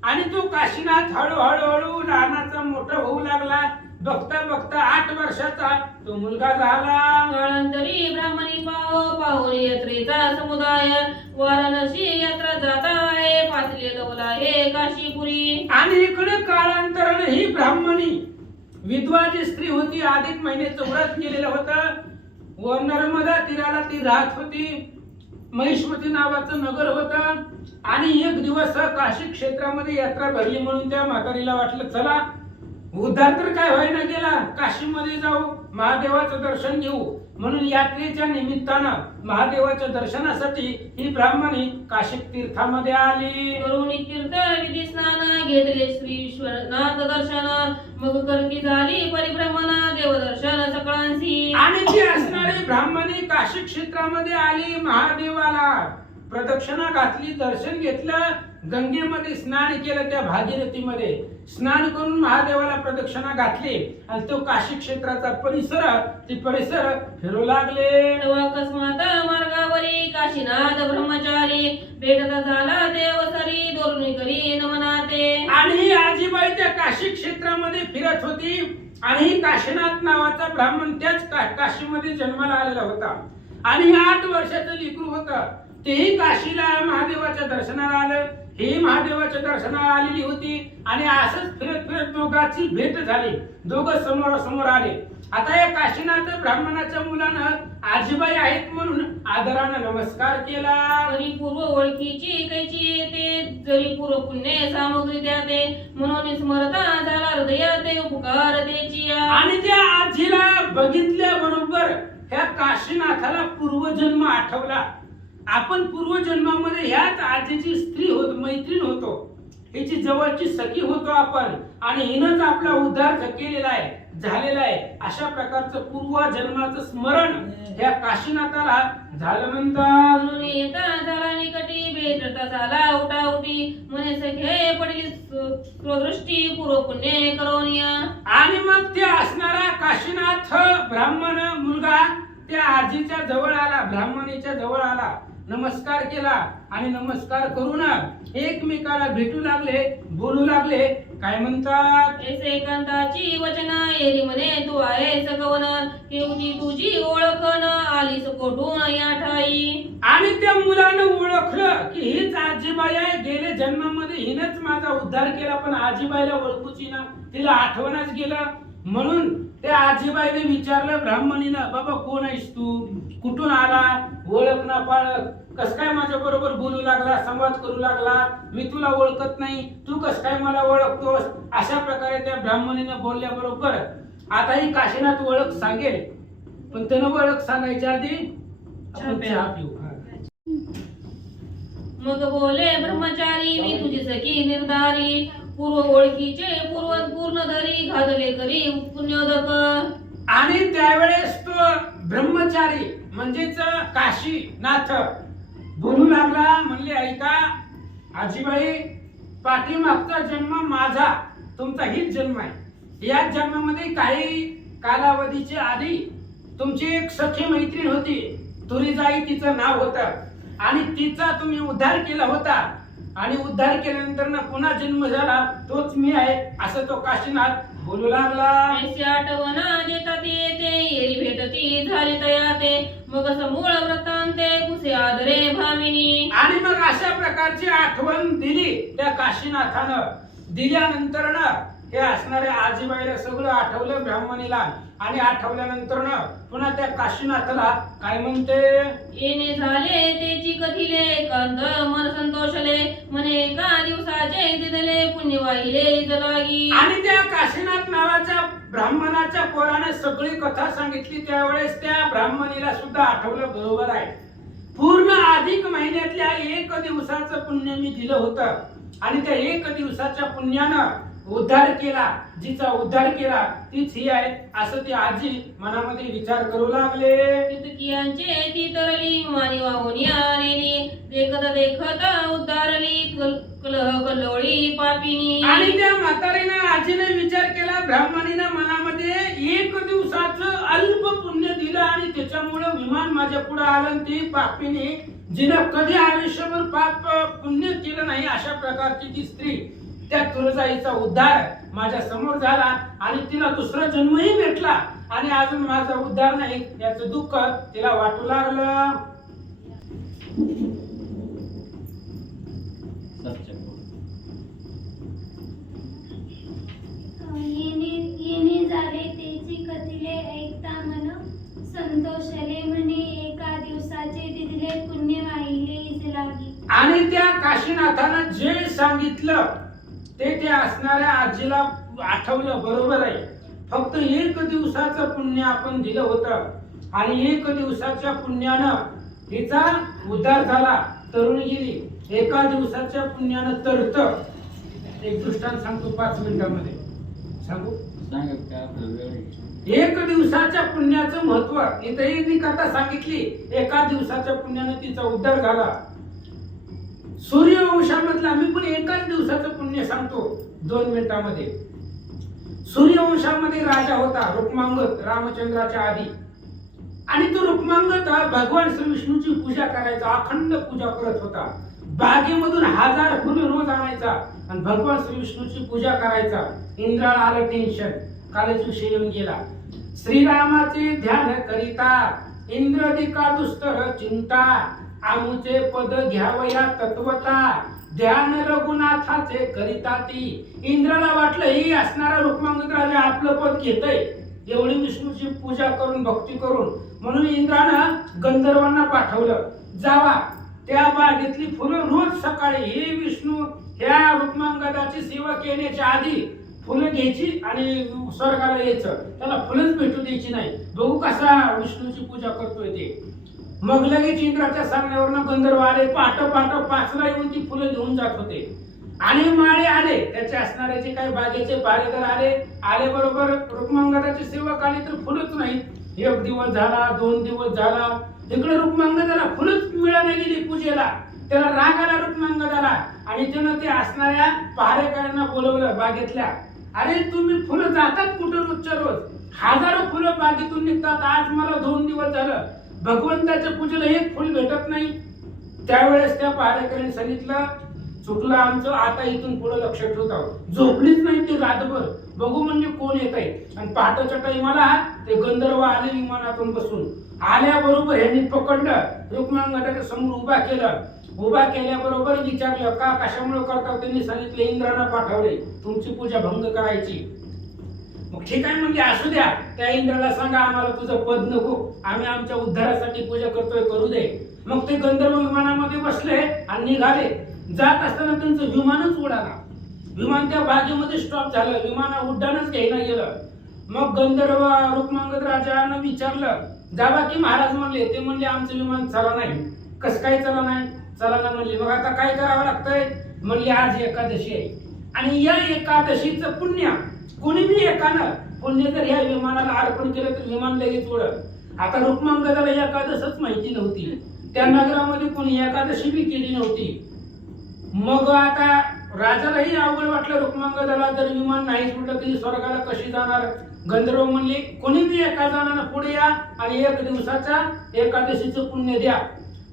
आणि तो काशीनाथ हळूहळू लहानाचा मोठा होऊ लागला. बघता बघता 8 वर्षाचा तो मुलगा झाला. काळांतरी ब्राह्मणी पाहून यात्रेचा समुदाय, वाराणसी यात्रा जाता आहे पाचले लवला हे काशीपुरी. आणि इकडे काळांतराने ही ब्राह्मणी विधवा जी स्त्री होती, अधिक महिन्याचं व्रत केलेलं होतं, व नर्मदा तीराला ती राहत होती. महिष्मती नावाचं नगर होतं आणि एक दिवस काशी क्षेत्रामध्ये यात्रा भरली म्हणून त्या म्हातारीला वाटलं चला उद्धार तर काय व्हायना गेला, काशीमध्ये जाऊ, महादेवाचं दर्शन घेऊ. म्हणून यात्रेच्या निमित्तानं महादेवाच्या दर्शनासाठी ही ब्राह्मणी काशी तीर्थामध्ये आली. करुणी तीर्थ विधी स्नान घेतले श्री विश्वनाथ दर्शन, मग करती झाली परिभ्रमण देवदर्शन सकळांसी. आणि ती असणारी ब्राह्मणी काशी क्षेत्रामध्ये आली, महादेवाला प्रदक्षिणा घातली, दर्शन घेतलं, गंगेमध्ये स्नान केलं, त्या भागीरथीमध्ये स्नान करून महादेवाला प्रदक्षिणा घातली आणि तो काशी क्षेत्राचा परिसर फिरू लागले. तेव्हा अकस्मात मार्गावरी काशीनाथ ब्रह्मचारी भेटता झाला देव सरी दोरुणी करी नमनाते. आणि ही आजीबाई त्या काशी क्षेत्रामध्ये फिरत होती आणि ही काशीनाथ नावाचा ब्राह्मण त्याच काशीमध्ये जन्माला आलेला होता आणि 8 वर्षाचं लेकरू होतं. तेही काशीला महादेवाच्या दर्शनाला आलं, ही महादेवाच्या दर्शनाला आलेली होती आणि असंच फिरत फिरत दोघांची भेट झाली, दोघं समोरासमोर आले. आता या काशीनाथ ब्राह्मणाच्या मुलानं आजीबाई आहेत म्हणून आदरानं नमस्कार केला. परिपूर्व ओळखीची कैची ते जरी पूर्व पुण्य सामग्री द्या ते, म्हणून स्मरता झाला हृदय ते उपकार त्याची. आणि त्या आजीला बघितल्या बरोबर ह्या काशीनाथाला पूर्वजन्म आठवला. आपण पूर्वजन्मामध्ये ह्याच आजीची स्त्री होत, मैत्रीण होतो, हिची जवळची सखी होतो आपण आणि हिनंच आपला उद्धार केलेला आहे, झालेला आहे. अशा प्रकारचं पूर्वजन्माचं स्मरण ह्या काशीनाथाला झालं म्हणतात. म्हणून येता झाला निकटी भेटता झाला उठाउटी, म्हणे सखे पडली स्वदृष्टी पूर्व पुण्य करोनिया. आणि मग ते असणारा काशीनाथ ब्राह्मण मुलगा त्या आजीच्या जवळ आला, ब्राह्मणीच्या जवळ आला, नमस्कार केला आणि नमस्कार करून एकमेकाला भेटू लागले, बोलू लागले. काय म्हणतात? ऐसे एकांताची वचन एरी म्हणे तू आहे सकवन, केवची तुझी ओळखन आलीस कोठून या ठाई. आणि त्या मुलानं ओळखलं की हीच आजीबाई आहे, गेले जन्मामध्ये हिनच माझा उद्धार केला, पण आजीबाईला ओळखूची ना, तिला आठवणच गेलं. म्हणून त्या आजीबाईने विचारलं ब्राह्मणीनं, बाबा कोण आहेस तू, कुठून आला, ओळख ना पाळख, कस काय माझ्या बरोबर बोलू लागला, संवाद करू लागला, मी तुला ओळखत नाही, तू कस काय मला ओळखतोस. अशा प्रकारे त्या ब्राह्मणीनं बोलल्या बरोबर आता ही काशीनाथ ओळख सांगेल, पण त्यानं ओळख सांगायच्या आधी आपण चहा पिऊ. मग बोले ब्रह्मचारी मी तुझी सखी निर्धारी, पूर्व ओळखीचे पूर्ण धरी घातले करी पुण्योदक. आणि त्यावेळेस तो ब्रह्मचारी म्हणजेच काशीनाथ बोलू लागला, म्हणले ऐका आजीबाई, पाठीमागचा जन्म माझा, तुमचा हीच जन्म आहे. या जन्मामध्ये काही कालावधीच्या आधी तुमची एक सखी मैत्रीण होती, तुरीजाई तिचं नाव होतं आणि तिचा तुम्ही उद्धार केला होता आणि उद्धार केल्यानंतर ना पुन्हा जन्म झाला, तोच मी आहे, असं तो काशीनाथ बोलू लागला. ऐसी आठवण देतात येते एरी भेटती झाली तया ते, मग समूळ वृत्तांते कुसे आदरे भामिनी. आणि मग अशा प्रकारची आठवण दिली त्या काशीनाथानं. दिल्यानंतर ना हे असणाऱ्या आजीबाईला सगळं आठवलं ब्राह्मणीला आणि आठवल्यानंतर ना पुन्हा त्या काशीनाथाला काय म्हणते, येणे झाले तेची कथिले कंद मन संतोषले, म्हणे एका दिवसाचे दिदले पुण्य वाहिले जगागी. आणि त्या काशीनाथ नावाच्या ब्राह्मणाच्या पोराने सगळी कथा सांगितली. त्यावेळेस त्या ब्राह्मणीला सुद्धा आठवलं, बरोबर आहे, पूर्ण अधिक महिन्यातल्या 1 दिवसाचं पुण्य मी दिलं होतं आणि त्या 1 दिवसाच्या पुण्यानं उद्धार केला, जिचा उद्धार केला तीच ही आहे, असं ती आजी मनामध्ये विचार करू लागले. कियांचे ती तरली मानी वाहुनी आलेली, देखत उद्धारली कलह कल्लोळी पापिनी. आणि त्या म्हातारीनं आजीने विचार केला, ब्राह्मणीनं मनामध्ये 1 दिवसाचं अल्प पुण्य दिलं आणि त्याच्यामुळे विमान माझ्या पुढे आलं. ती पापिनी जिनं कधी आयुष्यभर पाप पुण्य केलं नाही, अशा प्रकारची ती स्त्री, त्या तुळजाईचा उद्धार माझ्या समोर झाला आणि तिला दुसरा जन्मही भेटला आणि अजून माझा उद्धार नाही, याचं दुःख तिला वाटू लागलं. येणे झाले सांगितले ऐकता मन संतोषले म्हणे एका दिवसाचे तिथले पुण्य वाहिले इज लागी. आणि त्या काशीनाथानं जे सांगितलं ते असणाऱ्या आजीला आठवलं. बरोबर आहे. फक्त एक दिवसाचं पुण्य आपण दिलं होतं आणि एक दिवसाच्या पुण्यानं हिचा उद्धार झाला. तरुणी गेली एका दिवसाच्या पुण्यानं तरत. एक दृष्टांत सांगतो 5 मिनिटांमध्ये. सांगू? एक दिवसाच्या पुण्याचं महत्व इथेही मी कथा सांगितली. एका दिवसाच्या पुण्यानं तिचा उद्धार झाला. सूर्यवंशामधला मी पण एकाच दिवसाचं पुण्य सांगतो 2 मिनिटांमध्ये. सूर्यवंशामध्ये राजा होता रुक्मांगद, रामचंद्राच्या आधी. आणि तो रुक्मांगद भगवान श्री विष्णूची पूजा करायचा, अखंड पूजा करत होता. बागेमधून 1000 फुलं रोज आणायचा आणि भगवान श्री विष्णूची पूजा करायचा. इंद्राला आलं टेन्शन, कालच विषय येऊन गेला. श्रीरामाचे ध्यान करिता इंद्रदिका दुस्तर चिंता, आमुचे पद घ्यावया तत्वता, ध्यान रघुनाथाचे करिता ती. इंद्राला वाटलं ही असणारा रुक्मांगद राजा आपलं पद घेतय, एवढी विष्णूची पूजा करून भक्ती करून. म्हणून इंद्रानं गंधर्वांना पाठवलं, जावा त्या बागेतली फुलं रोज सकाळी हे विष्णू ह्या रुक्मांगदाची सेवा केल्याच्या आधी फुलं घ्यायची आणि स्वर्गाला यायचं. त्याला फुलंच भेटू द्यायची नाही. बघू कसा विष्णूची पूजा करतोय ते. मग लगेच इंद्राच्या सांगण्यावरनं गंधर्व आले. पहाट 5ला येऊन ती फुलं घेऊन जात होते. आणि माळे आले, त्याचे असणारे जे काही बागेचे पारेकर आले बरोबर रुक्मांगदाची सेवक आली तर फुलंच नाही. 1 दिवस झाला, 2 दिवस झाला, इकडे रुक्मांगदाला फुलंच मिळाली गेली पूजेला. त्याला राग आला रुक्मांगदाला आणि त्यानं ते असणाऱ्या पहारेकरांना बोलवलं बागेतल्या. अरे तुम्ही फुलं जातात कुठं रोजच्या रोज? 1000 फुलं बागेतून निघतात, आज मला 2 दिवस झालं भगवंताच्या पूजेला 1 फुल भेटत नाही. त्यावेळेस त्या पहारेकरांनी सांगितलं, चुकलं आमचं, आता इथून पुढे लक्ष ठेवत आहोत. झोपलीच नाही ते रातभर, बघू म्हणजे कोण येत आहे. आणि पहाटेच्या टाइमाला ते गंधर्व आले विमानातून बसून. आल्याबरोबर ह्यांनी पकडलं, रुक्मांगदाच्या समोर उभा केलं. उभा केल्याबरोबर विचारलं का कशामुळे करता? त्यांनी सांगितलं इंद्रानं पाठवले तुमची पूजा भंग करायची. मग ठीक आहे म्हणजे असू द्या, त्या इंद्राला सांगा आम्हाला तुझं पद नको, आम्ही आमच्या उद्धारासाठी पूजा करतोय, करू दे. मग ते गंधर्व विमानामध्ये बसले आणि निघाले. जात असताना त्यांचं विमानच उडाला. विमान त्या बागेमध्ये स्टॉप झालं, विमान उड्डाणच घ्यायला गेलं. मग गंधर्व रुक्मांगद राजानं विचारलं, जावा की महाराज म्हणले. ते म्हणले आमचं विमान चला नाही. कसं काय चला नाही? चला ना म्हणले. मग आता काय करावं लागतंय? म्हणले आज एकादशी आहे आणि या एकादशीचं पुण्य कोणी बी एकानं पुण्य जर या विमानाला अर्पण केलं तर विमान लगेच उडत. आता रुक्मांगदाला एकादशच माहिती नव्हती, त्या नगरामध्ये कोणी एकादशी बी केली नव्हती. मग आता राजालाही अवघड वाटलं रुक्मांगदाला, जर विमान नाही सुटलं तरी स्वर्गाला कशी जाणार? गंधर्व म्हणले कोणी बी एका जणांना पुढे या आणि 1 दिवसाचा एकादशीचं पुण्य द्या.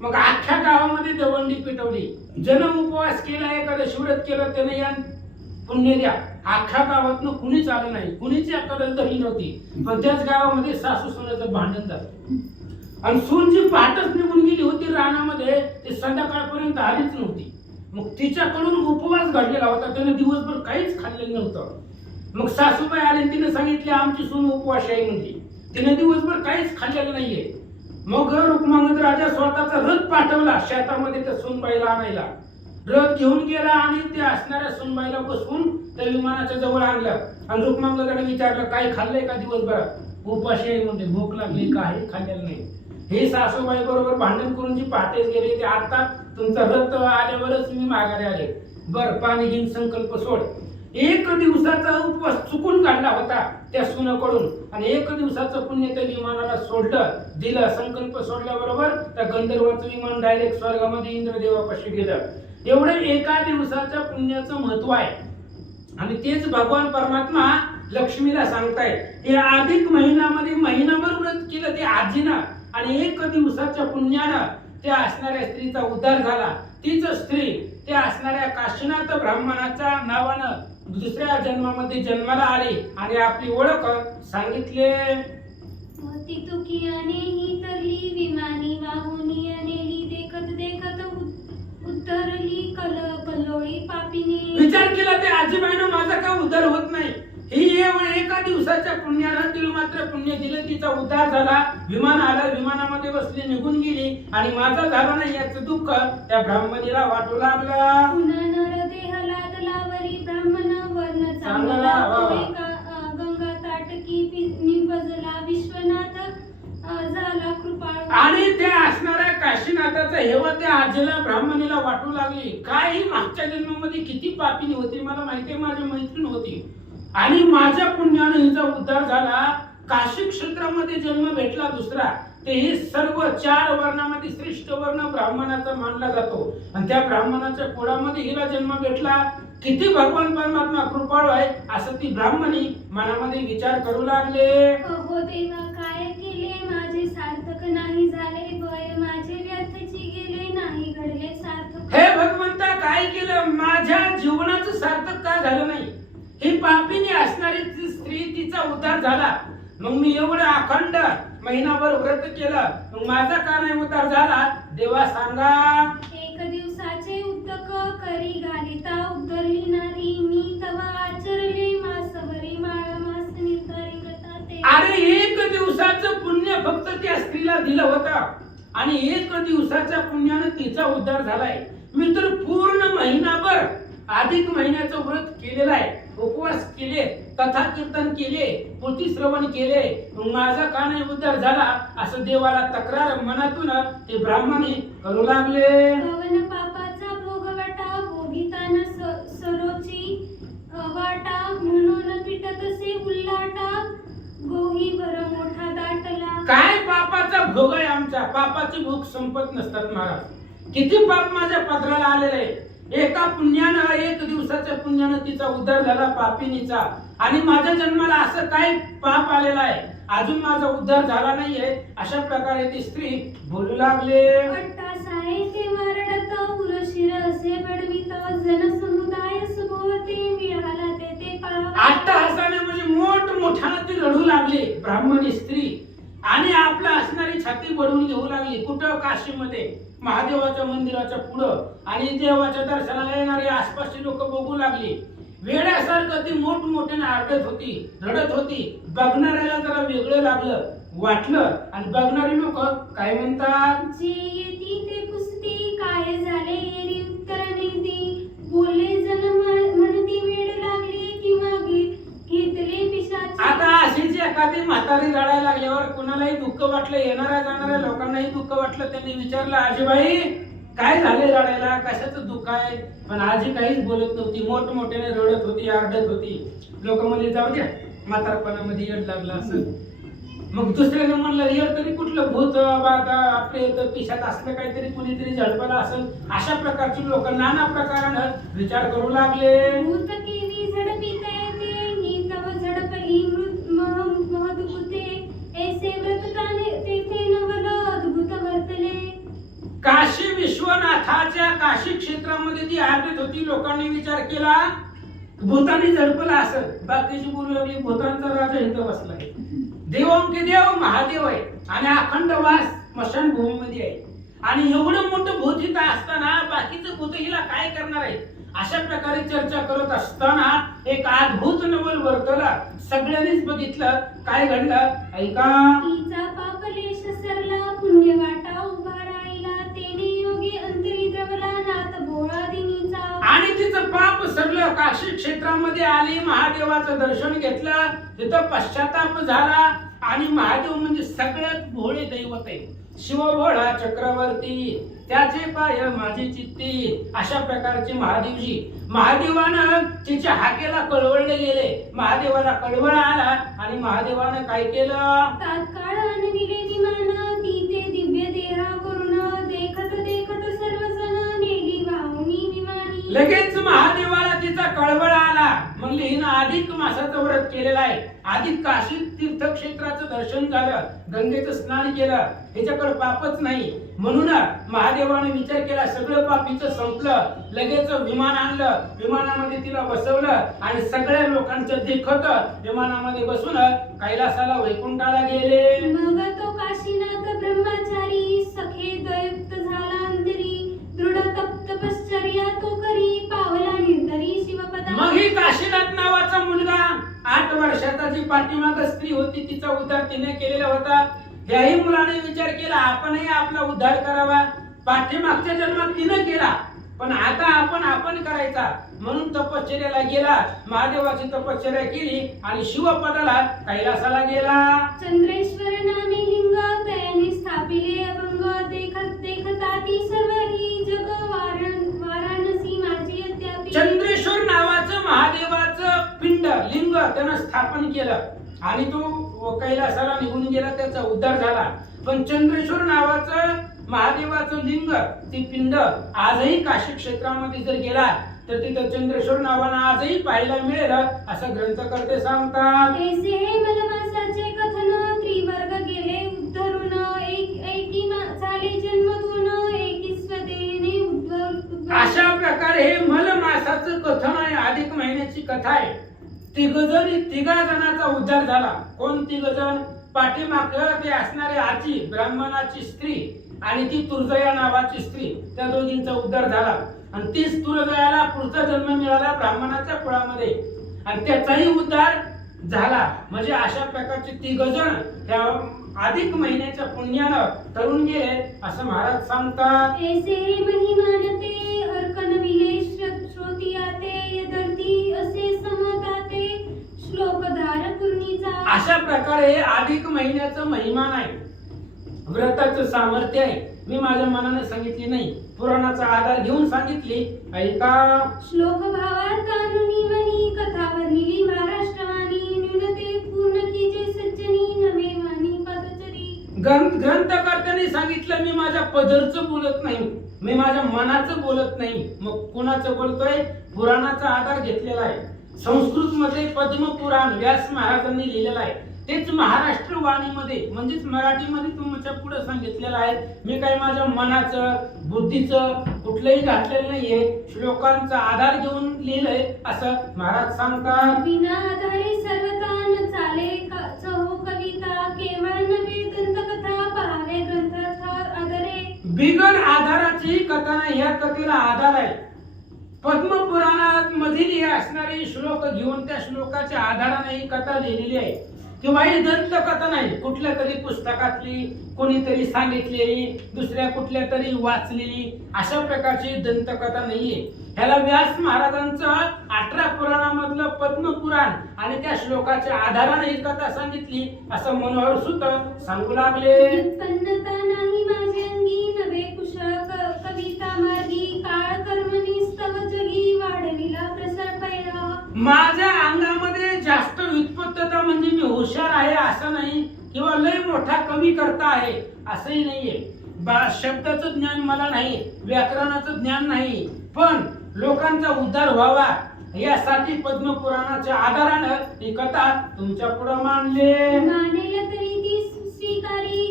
मग अख्ख्या गावामध्ये दवंडी पेटवली. जन उपवास केला, एकादशी व्रत केलं, त्याने या पुण्य द्या. अख्ख्या गावातनं कुणीच आलं नाही, कुणीच एकादशी धरली नव्हती. पण त्याच गावामध्ये सासू सुनेचं भांडण झालं आणि सून जी पहाटच निघून गेली होती रानामध्ये, ते संध्याकाळपर्यंत आलीच नव्हती. मग तिच्याकडून उपवास घडलेला होता, त्याने दिवसभर काहीच खाल्लेलं नव्हतं. मग सासूबाई आले, तिने सांगितले आमची सून उपवास आहे म्हणली, तिने दिवसभर काहीच खाल्लेलं नाहीये. मग रुक्मांगद राजा स्वतःचा रथ पाठवला शेतामध्ये त्या सूनबाईला आणायला. रथ घेऊन गेला आणि ते असणाऱ्या सूनबाईला बसवून त्या विमानाच्या जवळ आणलं. आणि रुक्मांगदाने विचारलं काय खाल्लंय का दिवसभरात? उपाशी आहे म्हणजे, भूक लागली, काही खाल्लेलं नाही. हे सासूबाई बरोबर भांडण करून जी पहाटेच गेले, ते आता तुमचा रथ आल्यावरच मी माघारी आले. बर पाणी घेऊन संकल्प सोड. 1 दिवसाचा उपवास चुकून काढला होता त्या सुनाकडून आणि 1 दिवसाचं पुण्य त्या विमानाला सोडलं, दिलं. संकल्प सोडल्याबरोबर त्या गंधर्वाचं विमान डायरेक्ट स्वर्गामध्ये इंद्रदेवापाशी गेलं. एवढं एका दिवसाच्या पुण्याचं महत्व आहे. आणि तेच भगवान परमात्मा लक्ष्मीला सांगतायत. हे अधिक महिन्यामध्ये महिनाभर व्रत केलं ते आजीनं आणि 1 दिवसाच्या पुण्यानं त्या असणाऱ्या स्त्रीचा उद्धार झाला. तीच स्त्री त्या असणाऱ्या काशीनाथ ब्राह्मणाच्या नावानं दुसऱ्या जन्मामध्ये जन्माला आली आणि आपली ओळख सांगितले. तितुकियानेही तरली विमानी वाहुनी अनेली देखत देखत उतरली कलोळी पापिनी. विचार केला ते आजीबाईनं माझा का उद्धार होत नाही? ही एका दिवसाच्या पुण्यानं तिला मात्र पुण्य दिलं, तिचा उद्धार झाला, विमान आलं, विमानामध्ये बसली, निघून गेली आणि माझा झाला नाही याचं दुःख त्या ब्राह्मणीला वाटू लागलं. पुन्हा नर देह लादलावरी ब्राह्मण वर्ण चांगला, चांगला वा, वा. गंगा ताटकी निवजला विश्वनाथ झाला कृपाळू. आणि त्या असणाऱ्या काशीनाथाचा हेवा त्या आजीला ब्राह्मणीला वाटू लागली. काय ही मागच्या जन्मामध्ये किती पापिनी होती मला माहितीये, माझी मैत्रीण होती आणि माझ्या पुण्याने हिचा उद्धार झाला. काशी क्षेत्रामध्ये जन्म भेटला दुसरा, ते हे सर्व 4 वर्णामध्ये श्रेष्ठ वर्ण ब्राह्मणाचा मानला जातो आणि त्या ब्राह्मणाच्या कुळामध्ये हिला जन्म भेटला. किती भगवान परमात्मा कृपाळू आहे असं ती ब्राह्मणी मनामध्ये विचार करू लागले. हो देवा, काय केले माझे सार्थक नाही झाले, वय माझे व्यर्थची गेले नाही घडले सार्थक. हे भगवंता, काय केलं, माझ्या जीवनाचं सार्थक का झालं नाही. ही पापिनी असणारी ती स्त्री, तिचा उद्धार झाला, मग मी एवढं अखंड महिनाभर व्रत केलं, मग माझा का नाही उद्धार झाला. देवा सांगा. एक दिवसाचे उद्दक करी घालिता उद्धरली नारी, मी तवा आचरले मासवरी माळ मास निर्धारी व्रता ते. अरे 1 दिवसाचं पुण्य फक्त त्या स्त्रीला दिलं होतं आणि 1 दिवसाच्या पुण्यानं तिचा उद्धार झालाय. मी तर पूर्ण महिनाभर अधिक महिन्याचं व्रत केलेलं आहे, उपवास केले, कथा कीर्तन केले, पोथी श्रवण केले, मग माझा का नाही उद्धार झाला असं देवाला तक्रार मनातून ते ब्राह्मणी करू लागले. कवन पापाचा भोग वाटा भोगिताना सरोची वाटा, म्हणून पिटतसे उल्लाटा गोही बर मोठा दाटला. काय पापाचा भोग आहे आमचा, पापाची भूक संपत नसतात महाराज. किती पाप माझ्या पत्राला आलेले आहे. एका पुण्यानं 1 दिवसाच्या पुण्यानं तिचा उद्धार झाला पापिनीचा आणि माझ्या जन्माला असं काय पाप आलेला आहे, अजून माझा उद्धार झाला नाहीये. अशा प्रकारे ती स्त्री बोलू लागले. अट्टासाये ते मारडत उरशिर असे बडवित, जन समुदाय सभोवते मिळाला ते पाप. अट्टहासाने म्हणजे मोठमोठ्यानं ती रडू लागली ब्राह्मणी स्त्री आणि आपला असणारी छाती बडवून घेऊ लागली. कुठं, काशीमध्ये महादेवाच्या मंदिराच्या पुढं, आणि देवाच्या दर्शनाला येणारी आसपासची लोक बघू लागली. वेड्यासारखं ती मोठमोठ्याने आरडत होती, रडत होती. बघणाऱ्याला जरा वेगळं लागलं, वाटलं आणि बघणारी लोक काय म्हणतात. जे येती ते पुसती, काय झाले एरी उत्तर नेती, बोलले जन म्हणती वेड लागली की मागे घेतले पिशाच. आता अशीच एखादी म्हातारी रडायला लागल्यावर कुणालाही दुःख वाटलं, येणाऱ्या जाणाऱ्या लोकांनाही दुःख वाटलं. त्यांनी विचारलं, आजीबाई काय झाले रडायला, कशाचं दुःख आहे. पण आजी काहीच बोलत नव्हती, मोठमोठ्याने रडत होती, आरडत होती. लोक म्हणले जाऊ द्या, म्हातारपणामध्ये येड लागलं असं. मग दुसऱ्याने म्हणलं येड तरी कुठलं, भूत बाधा आपल्या इथं पिशाच असलं काहीतरी कुणीतरी झडपलं असेल. अशा प्रकारची लोक नाना प्रकारानं विचार करू लागले. भूत केवी झडपिते ते ही तव झडपली महद्भुते, ऐसे व्रत काने तेथे नवल अद्भुत वर्तले. काशी विश्वनाथाच्या काशी क्षेत्रामध्ये ती आरडत होती. लोकांनी विचार केला भूतानी झडपला असेल. बाकीची बोलू लागली भूतांचा राजा इथं बसलाय. देवोंकी देव महादेव आहे आणि अखंड वास स्मशान भूमीमध्ये आहे आणि एवढं मोठं भूत इथं असताना बाकीचं भूत हिला काय करणार आहे. अशा प्रकारे चर्चा करत असताना एक अद्भुत नवल वर्तला. सगळ्यांनीच बघितलं काय घडलं ऐका. तिचा पापलेश सरला पुण्य वाटा उभा राहिला, तेने योगी अंतरी द्रवला नाथ भोळा दिनीचा. आणि तिचं पाप सरलं. काशी क्षेत्रामध्ये आली, महादेवाचं दर्शन घेतलं, तिथं पश्चाताप झाला आणि महादेव म्हणजे सगळ्यात भोळे दैवत आहे. शिवभोळा चक्रवर्ती त्याचे पाय माझी चित्ती. अशा प्रकारचे महादेवजी. महादेवानं तिच्या हाकेला कळवळले गेले. महादेवाला कळवळ आला आणि महादेवानं काय केलं. तात्काळ आणविले विमान, ती ते दिव्य देहा करून, देखत देखत सर्वजण नेली वाहुनी विमानी. लगेच महादेवाला तिचा कळवळ आला. म्हणले हिनं अधिक मासाचं व्रत केलेलं आहे, अधिक काशी तीर्थक्षेत्राचं दर्शन झालं, गंगेचं स्नान केलं, ह्याच्याकडे पापच नाही. म्हणून महादेवाने विचार केला सगळं पापीचं संपलं. लगेच विमान आणलं, विमानामध्ये तिला बसवलं आणि सगळ्या लोकांचं देखत विमानामध्ये बसून कैलासाला वैकुंठाला गेले. मग तो काशीनाथ ब्रह्मचारी सखे दयुक्त झाला अंतरी, दृढ तपश्चर्या तो करी पावला निर्धरी शिवपदा. मग ही काशीनाथ नावाचा मुलगा 8 वर्षाचा जी पाठीमाग स्त्री होती तिचा उद्धार तिने केलेला होता. याही मुलाने विचार केला आपणही आपला उद्धार करावा. पाठीमागच्या जन्मात तिने केला पण आता आपण करायचा म्हणून तपश्चर्याला गेला. महादेवाची तपश्चर्या केली आणि शिवपदाला कैलासाला गेला. चंद्रेश्वर नामे लिंग तयाने स्थापिले अभंग देखता ती सर्व ही जग वाराणसी माझी अद्यापि. चंद्रेश्वर नावाचं महादेवाचं पिंड लिंग त्यानं स्थापन केलं आणि तो कैलासाला निघून गेला. त्याचा उद्धार झाला. पण चंद्रेश्वर नावाचं महादेवाचं लिंग ती पिंड आजही काशी क्षेत्रामध्ये जर गेला तर तिथं चंद्रेश्वर नावानं आजही पाहायला मिळेल असं ग्रंथकर्ते सांगतात. ऐसे हे मलमासाचे कथन त्रिवर्ग गेले उद्धरून एकी झाले जन्म दोन एकी स्वदेने उद्भव. अशा प्रकारे हे मल मासाचं कथन आहे. अधिक महिन्याची कथा आहे. तिघा जणांचा उद्धार झाला. कोण तिघ जण? पाठीमागं ते असणारे आजी ब्राह्मणाची स्त्री आणि ती तुर्जया नावाची स्त्री, त्या दोघींचा उद्धार झाला. आणि तीच तुर्जयाला पुढचा जन्म मिळाला ब्राह्मणाच्या कुळामध्ये आणि त्याचाही उद्धार झाला. म्हणजे अशा प्रकारचे तिघ जण त्या अधिक महिन्याच्या पुण्यानं तरुण गेले असं महाराज सांगतात. ऐसे हे महिमानते अर्कनविले श्रोतियाते यदर्ती असे समताते श्लोकधार पूर्णीचा. अशा प्रकारे अधिक महिन्याचं महिमान आहे. व्रताचं सामर्थ्य आहे. मी माझ्या मनाने सांगितली नाही, पुराणाचा आधार घेऊन सांगितली. ऐका. श्लोक भावात कानुनी मनी कथा वर्णिली महाराष्ट्रवाणी न्यूनते पूर्ण की जे सज्जनी नवे वाणी पदचरी. ग्रंथकर्त्यांनी सांगितलं मी माझ्या पदरचं बोलत नाही, मी माझ्या मनाचं बोलत नाही. मग कुणाचं बोलतोय? पुराणाचा आधार घेतलेला आहे. संस्कृत मध्ये पद्मपुराण व्यास महाराजांनी लिहिलेलं आहे. तेच महाराष्ट्र वाणीमध्ये म्हणजेच मराठीमध्ये तुमच्या पुढे सांगितलेलं आहे. मी काही माझ्या मनाचं बुद्धीचं कुठलंही घातलेलं नाहीये. श्लोकांचा आधार घेऊन लिहिलंय असं महाराज सांगतात. बिना आधारे सर्वता न चाले चहो कविता केवळ नवे दंतकथा पहावे ग्रंथार्थ आधारे. बिगर आधाराची ही कथा नाही. या कथेला आधार आहे. पद्मपुराणात मधील हे असणारे श्लोक घेऊन त्या श्लोकाच्या आधाराने ही कथा लिहिलेली आहे. किंवा ही दंतकथा नाही, कुठल्या तरी पुस्तकातली कोणीतरी सांगितलेली, दुसऱ्या कुठल्या तरी वाचलेली अशा प्रकारची दंतकथा नाहीये. ह्याला व्यास महाराजांचं 18 पुराणामधलं पद्मपुराण आणि त्या श्लोकाच्या आधाराने ही कथा सांगितली असं मनोहर सुत सांगू लागले. व्युत्पन्नता नाही माझे अंगी नवे कुशळ कविता मार्गी काळ कर्मणी स्तव जगी वाढविला प्रसार पैरा. माझ्या अंगामध्ये जास्त व्युत्पन्नता म्हणजे मी हुशार आहे असं नाही, किंवा लय मोठा कवी करता आहे असंही नाहीये. शब्दाचं ज्ञान मला नाही, व्याकरणाचं ज्ञान नाही, पण लोकांचा उद्धार व्हावा यासाठी पद्मपुराणाच्या आधारानं ही कथा तुमच्या पुढे मांडले. मानेल तरी ती स्वीकारी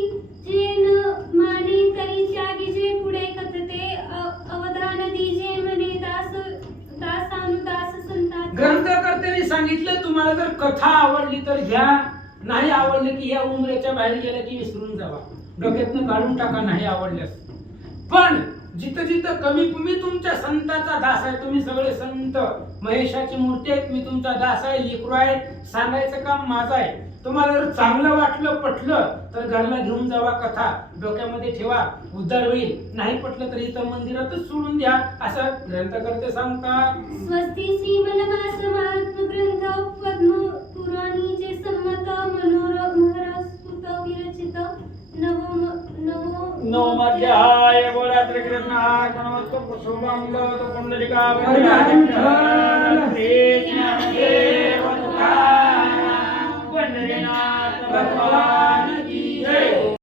जे न माने तरी त्यागी जे पुढे कथते अवधान दीजे म्हणे दासानुदास संतात. ग्रंथकर्त्यांनी सांगितलं तुम्हाला जर कथा आवडली तर घ्या, नाही आवडली की या उमरेच्या बाहेर गेल्या की विसरून जावा, डोक्यातनं काढून टाका नाही आवडल्यास. पण जिथं जिथं कमी, मी तुमच्या संताचा दास आहे. तुम्ही सगळे संत महेशाची मूर्ती आहेत. मी तुमचा दास आहे, लेकरू आहे. सांगायचं काम माझं आहे. तुम्हाला जर चांगलं वाटलं, पटलं तर घरला घेऊन जावा, कथा डोक्यामध्ये ठेवा, उद्धार होईल. नाही पटलं तर इथं मंदिरातच सोडून द्या असं ग्रंथकर्ते सांगतात. स्वस्ती श्री मलमास महात्म ग्रंथ पद्म पुराणीचे संमत मनोरस्फुत विरचित नवमध्याय. बोला श्रीकृष्ण अर्पणमस्तु. कुसुमांगो तो पुंडलिका पंढरीनाथ भगवान